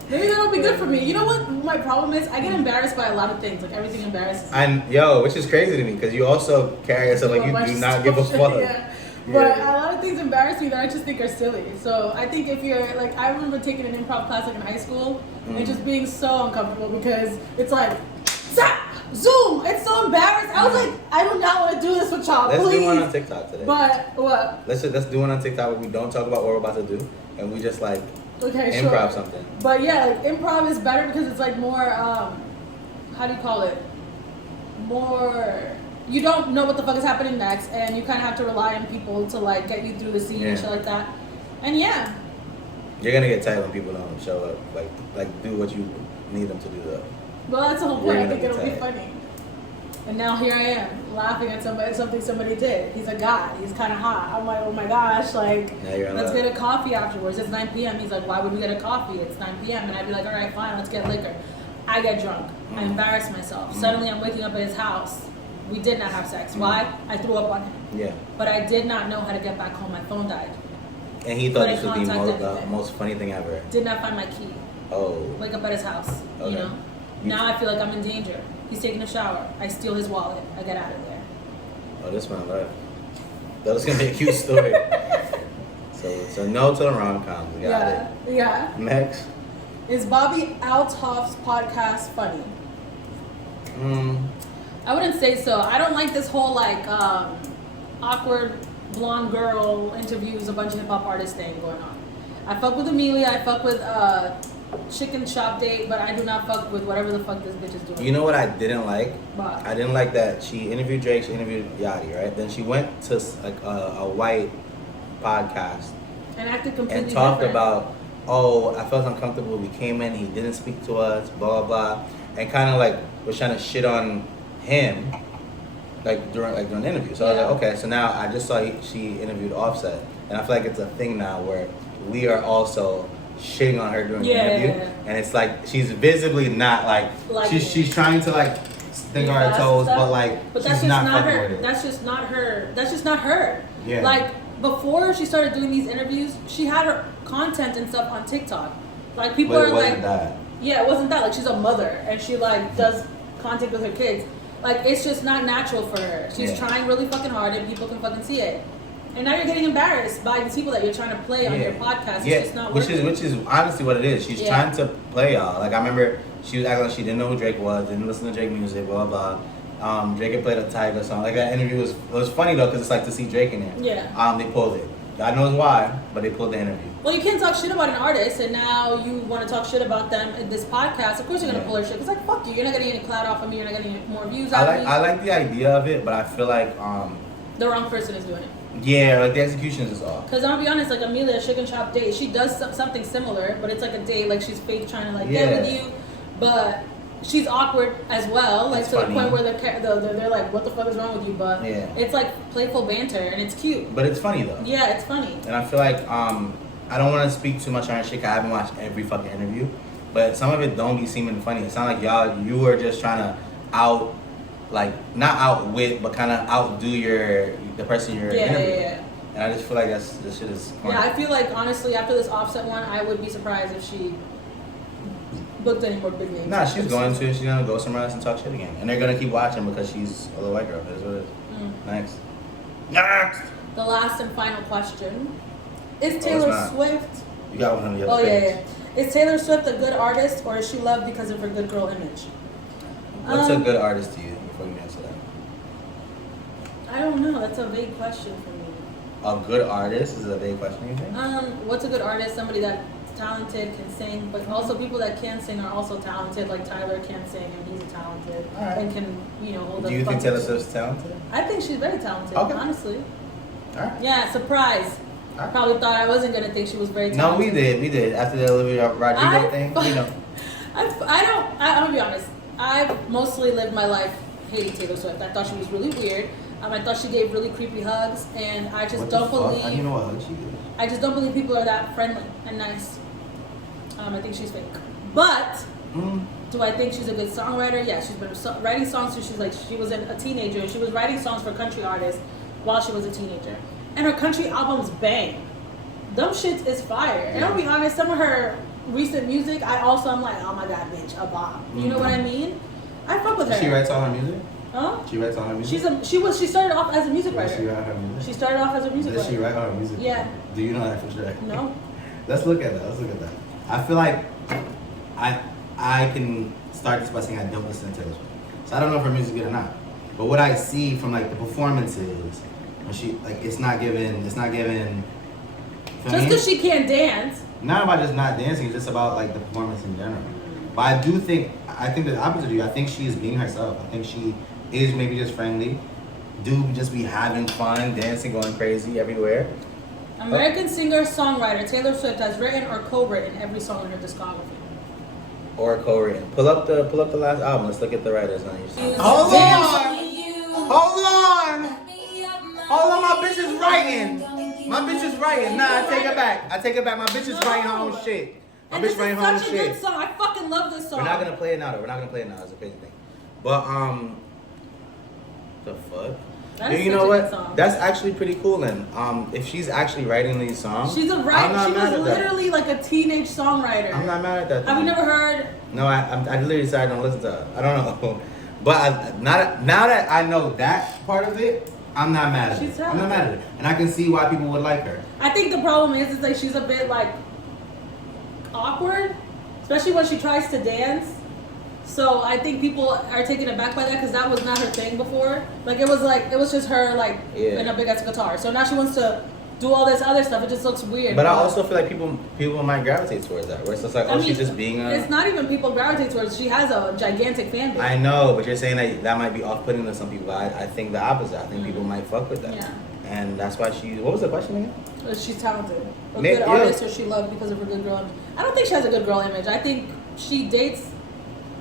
Maybe that'll be good for me. You know what my problem is? I get embarrassed by a lot of things. Like everything embarrasses me. Which is crazy to me because you also carry yourself like you do not give a fuck. Yeah. But a lot of things embarrass me that I just think are silly. So I think if you're like, I remember taking an improv class like in high school and just being so uncomfortable because it's like, zap, zoom. It's so embarrassing. I was like, I do not want to do this with y'all. Let's please. do one on TikTok today. But what? Let's do one on TikTok where we don't talk about what we're about to do and we just like improv something. But yeah, like improv is better because it's like more, how do you call it? More. You don't know what the fuck is happening next, and you kind of have to rely on people to like get you through the scene and shit like that. And yeah, you're gonna get tight when people don't show up, like do what you need them to do though. Well, that's the whole point. I think it'll be funny. And now here I am laughing at something somebody did. He's a guy. He's kind of hot. I'm like, oh my gosh, like let's get a coffee afterwards. It's 9 p.m. He's like, why would we get a coffee? It's 9 p.m. And I'd be like, all right, fine, let's get liquor. I get drunk. I embarrass myself. Suddenly I'm waking up at his house. We did not have sex. Why? I threw up on him. Yeah. But I did not know how to get back home. My phone died. And he thought this would be the most funny thing ever. Did not find my key. Oh. Wake up at his house. Okay. Now I feel like I'm in danger. He's taking a shower. I steal his wallet. I get out of there. Oh, this man left. That was gonna be a cute story. so no to the rom-coms. We got it. Yeah. Next. Is Bobby Altoff's podcast funny? I wouldn't say so. I don't like this whole like awkward blonde girl interviews a bunch of hip hop artists thing going on. I fuck with Amelia. I fuck with Chicken Shop Date, but I do not fuck with whatever the fuck this bitch is doing. You know what I didn't like? What? I didn't like that she interviewed Drake. She interviewed Yachty, right? Then she went to like a white podcast and acted completely and talked different. about, oh, I felt uncomfortable. We came in, he didn't speak to us, blah blah blah. and kind of like was trying to shit on him, like during the interview. So I was like, okay. So now I just saw she interviewed Offset, and I feel like it's a thing now where we are also shitting on her during the interview, and it's like she's visibly not like she's trying to like think on her toes, but she's not fucking with it. That's just not her. That's just not her. Yeah. Like before she started doing these interviews, she had her content and stuff on TikTok. Like people are like, yeah, it wasn't that. Like she's a mother and she like does content with her kids. Like it's just not natural for her. She's trying really fucking hard and people can fucking see it. And now you're getting embarrassed by the people that you're trying to play on your podcast. It's just not working. Which is honestly what it is. She's trying to play y'all. Like I remember she was acting like she didn't know who Drake was, didn't listen to Drake music, blah blah. Drake had played a Tiger song. Like that interview was funny though, because it's like to see Drake in there. Yeah. They pulled it. God knows why, but they pulled the interview. Well, you can't talk shit about an artist, and now you want to talk shit about them in this podcast. Of course, you're gonna pull her shit. It's like fuck you. You're not getting any clout off of me. You're not getting any more views out of me. I like the idea of it, but I feel like the wrong person is doing it. Yeah, like the execution is off. Because I'll be honest, like Amelia Chicken Shop date, she does something similar, but it's like a date, like she's fake trying to like get with you, but she's awkward as well, like to the point where they're like, what the fuck is wrong with you? But it's like playful banter and it's cute. But it's funny though. Yeah, it's funny. And I feel like I don't want to speak too much on her shit. 'Cause I haven't watched every fucking interview, but some of it don't be seeming funny. It sounds like you were just trying to not outwit, but kind of outdo the person you're interviewing. Yeah. And I just feel like this shit is corny. Yeah, I feel like honestly after this Offset one, I would be surprised if she booked any more big names. Nah, she's gonna go somewhere else and talk shit again, and they're gonna keep watching because she's a little white girl. That's what it is. Next. The last and final question: is Taylor Swift? You got one on the other page. Is Taylor Swift a good artist, or is she loved because of her good girl image? What's a good artist to you? Before you answer that. I don't know. That's a vague question for me. A good artist is a vague question, you think? What's a good artist? Somebody that's talented, can sing, but also people that can sing are also talented. Like Tyler can sing and he's talented and can, hold up. Do you think Taylor Swift's talented? I think she's very talented, honestly. All right. Yeah, surprise. I probably thought I wasn't gonna think she was very talented. No, we did. After the Olivia Rodrigo thing, I'll be honest. I've mostly lived my life hating Taylor Swift. I thought she was really weird. I thought she gave really creepy hugs, and I just don't believe. I don't know what hug she gives. I just don't believe people are that friendly and nice. I think she's fake. But do I think she's a good songwriter? Yeah, she's been writing songs since she was a teenager. She was writing songs for country artists while she was a teenager, and her country albums bang. Them shit is fire. And I'll be honest, some of her recent music, I'm like, oh my god, bitch, a bomb. You know what I mean? I fuck with her. She writes all her music? Huh? She writes all her music? She started off as a music writer. She write her music? She started off as a music writer. Does she write all her music? Yeah. Do you know that for sure? No. Let's look at that. I feel like I can start this by saying I don't listen to Taylor Swift. So I don't know if her music is good or not. But what I see from like the performances, when she it's not given. Just because she can't dance. Not about just not dancing, it's just about like the performance in general. But I think the opposite of you. I think she is being herself. I think she is maybe just friendly. Do just be having fun, dancing, going crazy everywhere. American singer-songwriter Taylor Swift has written or co-written every song in her discography. Or co-written. Pull up the last album. Let's look at the writers on your Hold on, my bitch is writing. My bitch is writing. Nah, I take it back. My bitch is writing her own shit. And this is such a good song. I fucking love this song. We're not gonna play it now though. It's a crazy thing. But the fuck? You know what? Song. That's actually pretty cool. Then, if she's actually writing these songs, she's a writer. She was literally like a teenage songwriter. I'm not mad at that. Have you never heard? No, I literally decided I don't listen to her. I don't know, but now that I know that part of it, I'm not mad at it. I'm not mad at it, and I can see why people would like her. I think the problem is like she's a bit like awkward, especially when she tries to dance. So I think people are taken aback by that because that was not her thing before. Like it was just her in a big ass guitar. So now she wants to do all this other stuff. It just looks weird. But I also feel like people might gravitate towards that. Where it's just like, she's just being a... It's not even people gravitate towards. She has a gigantic fan base. I know, but you're saying that might be off-putting to some people. I think the opposite. I think people might fuck with that. Yeah. And that's why what was the question again? She's talented. A good artist, or she loved because of her good girl image. I don't think she has a good girl image. I think she dates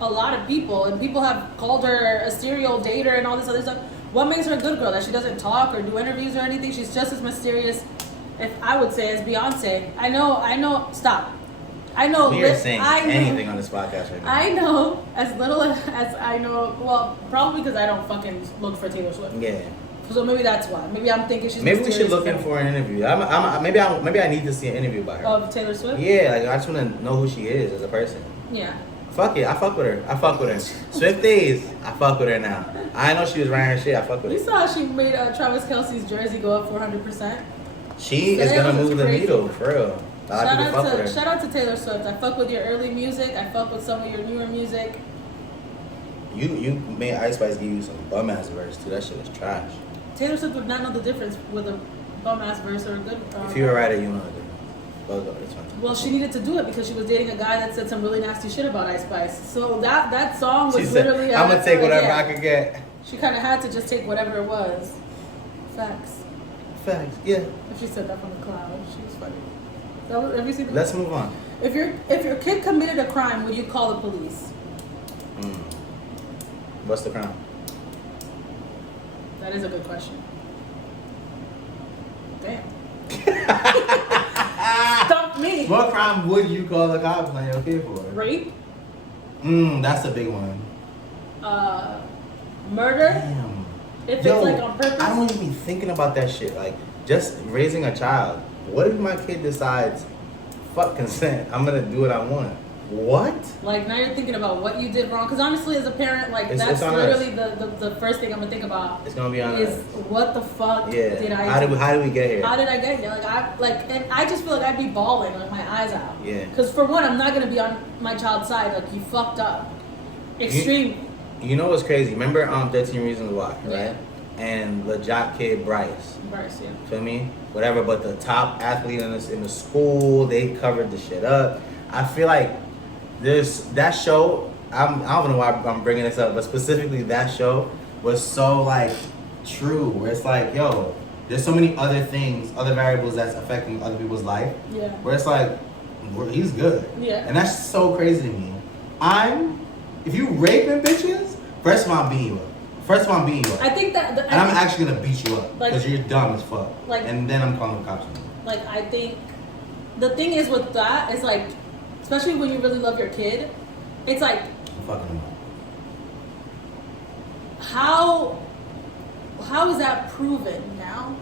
a lot of people, and people have called her a serial dater and all this other stuff. What makes her a good girl? That she doesn't talk or do interviews or anything? She's just as mysterious, if I would say, as Beyonce. I know, stop. I know. We are saying anything on this podcast right now. I know as little as I know, well, probably because I don't fucking look for Taylor Swift. Yeah. So maybe that's why. Maybe I'm thinking she's Maybe we should mysterious look in for an interview. Maybe I need to see an interview by her. of Taylor Swift? Yeah, like I just want to know who she is as a person. Yeah. Fuck it, I fuck with her. Swifties, I fuck with her now. I know she was running her shit. I fuck with You her. saw how she made Travis Kelce's jersey go up 400%? She is gonna move the crazy. needle for real. A lot of people fuck with her. Shout out to Taylor Swift. I fuck with your early music. I fuck with some of your newer music. You made Ice Spice give you some bum ass verse too. That shit was trash. Taylor Swift would not know the difference with a bum ass verse or a good. If you're a writer, you know it. It's fine. Well, she needed to do it because she was dating a guy that said some really nasty shit about Ice Spice. So that song was literally. I'm gonna take whatever I could get. She kind of had to just take whatever it was. Facts. Yeah. If she said that from the cloud, she was funny. Have you seen that? Let's move on. If your kid committed a crime, would you call the police? What's the crime? That is a good question. Damn. Stump me. What crime would you call the cops on your kid for? Rape? That's a big one. Murder? Damn. If it's like on purpose? I don't even be thinking about that shit. Like, just raising a child. What if my kid decides, fuck consent, I'm gonna do what I want? What? Like, now you're thinking about what you did wrong. Because honestly, as a parent, like, It's that's on literally the first thing I'm gonna think about. It's gonna be on is us. what the fuck did I How do? did we get here? How did I get here? And I just feel like I'd be bawling like my eyes out. Yeah. Because for one, I'm not gonna be on my child's side. Like, you fucked up. Extremely. You know what's crazy? Remember 13 Reasons Why, right? Yeah. And the jock kid Bryce. Bryce, yeah. Feel me? Whatever, but the top athlete in the school, they covered the shit up. I feel like that show, I don't know why I'm bringing this up, but specifically that show was so like true, where it's like, yo, there's so many other things, other variables that's affecting other people's life. Yeah. Where it's like, he's good. Yeah. And that's so crazy to me. If you raping bitches, first of all, I'm beating you up. I think that. And I'm actually gonna beat you up Like- because you're dumb as fuck. Like- And then I'm calling the cops on you. Like, I think the thing is with that is like, especially when you really love your kid, it's like, I'm fucking them up. how is that proven now?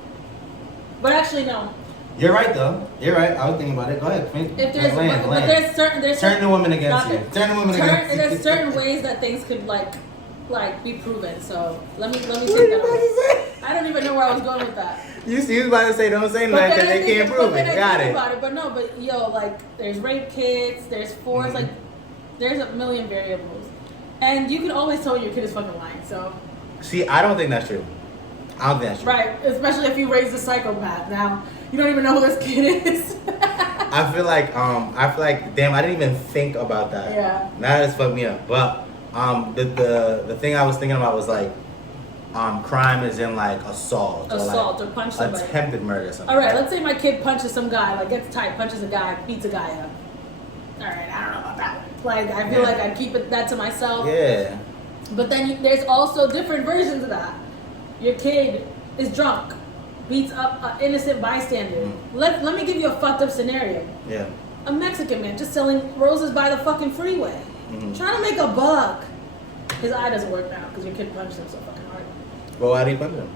But actually, no. You're right though. You're right. I was thinking about it. Go ahead. If there's, but there's Turn the woman against stop you. it. Turn the woman against you. There's certain ways that things could like be proven. So let me take What are you that about away. to say? I don't even know where I was going with that. You was about to say don't say nothing because they can't prove it. Got it. About it. But no, but yo, like there's rape kits, there's force, like there's a million variables, and you can always tell when your kid is fucking lying. So. See, I don't think that's true. I don't think that's true. Right, especially if you raise a psychopath. Now you don't even know who this kid is. I feel like damn, I didn't even think about that. Yeah. Now that's fucked me up. But the thing I was thinking about was like crime is in like assault Or punch somebody. attempted murder or something. All right, let's say my kid punches some guy, like gets tight, punches a guy, beats a guy up. All right, I don't know about that one. Like I feel like I'd keep that to myself. Yeah. But then there's also different versions of that. Your kid is drunk, beats up an innocent bystander. Let me give you a fucked up scenario. Yeah. A Mexican man just selling roses by the fucking freeway, trying to make a buck. His eye doesn't work now because your kid punched him so fucking hard. Well, why did he punch him?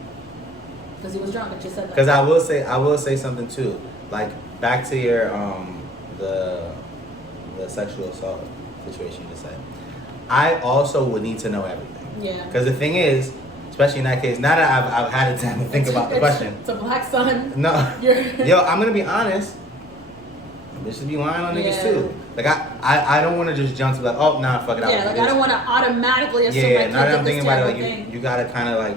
Because he was drunk. I just said that. Because I will say something too. Like back to your the sexual assault situation you just said. I also would need to know everything. Yeah. Because the thing is, especially in that case, now that I've had the time to think about the question. It's a black son. No. Yo, I'm gonna be honest. Bitches be lying on niggas too. Like I don't want to just jump to like, oh nah, fuck it. Yeah, like I don't want to automatically assume my Yeah, kid now that did I'm this thinking about it, terrible like thing. you gotta kind of like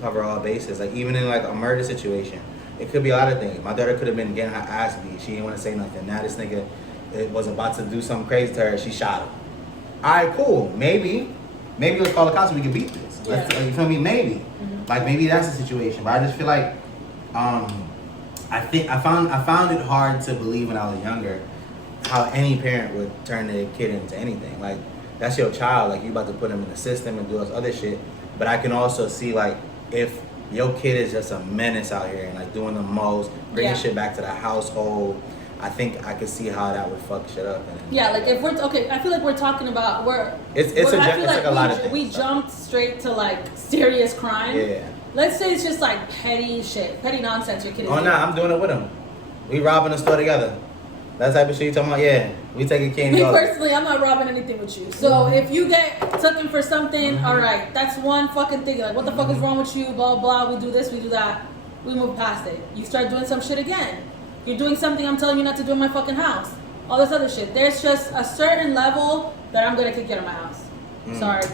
cover all bases. Like even in like a murder situation, it could be a lot of things. My daughter could have been getting her ass beat. She didn't want to say nothing. Now this nigga was about to do something crazy to her. She shot him. All right, cool. Maybe let's call the cops and we can beat this. Let's, you feel me? Maybe. Like maybe that's the situation. But I just feel like I found it hard to believe when I was younger how any parent would turn their kid into anything. Like that's your child. Like, you about to put them in the system and do this other shit. But I can also see, like, if your kid is just a menace out here and, like, doing the most, bringing shit back to the household, I think I could see how that would fuck shit up. And yeah, like, if we're, okay, I feel like we're talking about, it's like a lot of things. We jumped straight to, like, serious crime. Yeah. Let's say it's just, like, petty shit, petty nonsense your kid is Oh, doing. nah, I'm doing it with him. We robbing the store together. That type of shit you talking about? Yeah. We taking candy. Me personally, I'm not robbing anything with you. So if you get taken for something, all right, that's one fucking thing. Like, what the fuck is wrong with you? Blah, blah, we do this, we do that. We move past it. You start doing some shit again. You're doing something I'm telling you not to do in my fucking house. All this other shit. There's just a certain level that I'm gonna kick you out of my house. Sorry.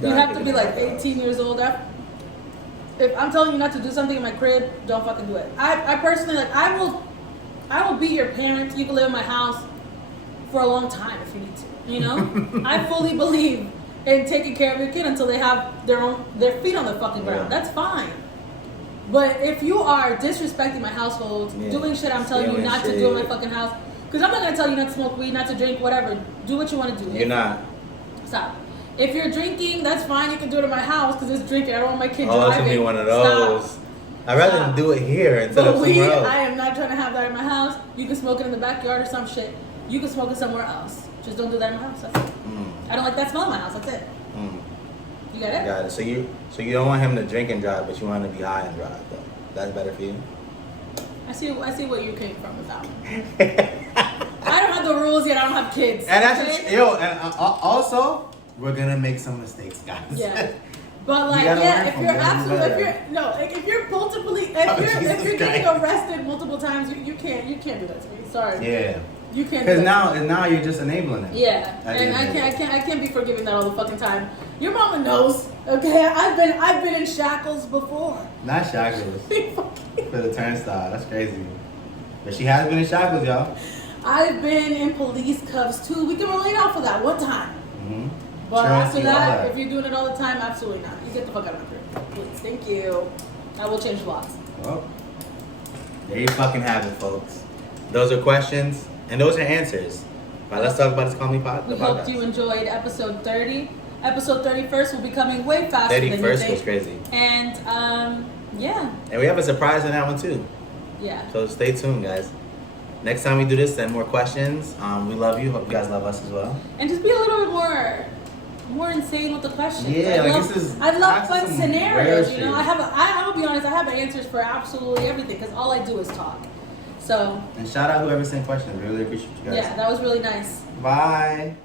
You have to be like 18 years old. If I'm telling you not to do something in my crib, don't fucking do it. I personally, like, I will be your parent. You can live in my house for a long time if you need to. You know, I fully believe in taking care of your kid until they have their feet on the fucking ground. That's fine. But if you are disrespecting my household, doing shit I'm telling you not to do in my fucking house, because I'm not gonna tell you not to smoke weed, not to drink, whatever. Do what you want to do. You're not. Stop. If you're drinking, that's fine. You can do it in my house because it's drinking. I don't want my kid Oh, it's driving. gonna be one of those. Stop. I'd rather do it here instead of But weed, somewhere else. I am not trying to have that in my house. You can smoke it in the backyard or some shit. You can smoke it somewhere else. Just don't do that in my house. That's it. I don't like that smell in my house. That's it. You got it? Got it. So you don't want him to drink and drive, but you want him to be high and drive, though. That's better for you? I see where you came from with that one. I don't have the rules yet. I don't have kids. And that's and also, we're gonna make some mistakes, guys. Yeah. But like, if you're multiply, if you're getting arrested multiple times, you can't do that to me. Sorry. Yeah. You can't. Because now you're just enabling it. Yeah, and I can't be forgiving that all the fucking time. Your mama knows, okay? I've been in shackles before. Not shackles. For the turnstile. That's crazy. But she has been in shackles, y'all. I've been in police cuffs too. We can relate off of that one time. But after that, if you're doing it all the time, absolutely not. You get the fuck out of my crib, please. Thank you. I will change laws. Well, there you fucking have it, folks. Those are questions, and those are answers. All right, let's talk about this Call Me Pod. We hope you enjoyed episode 30. Episode 31st will be coming way faster than you think. 31st was crazy. And, yeah. And we have a surprise in that one, too. Yeah. So stay tuned, guys. Next time we do this, send more questions. We love you. Hope you guys love us as well. And just be a little bit more insane with the questions. Yeah, I love fun scenarios, you know. I'll be honest, I have answers for absolutely everything because all I do is talk. So. And shout out whoever sent questions. Really appreciate you guys. Yeah, that was really nice. Bye.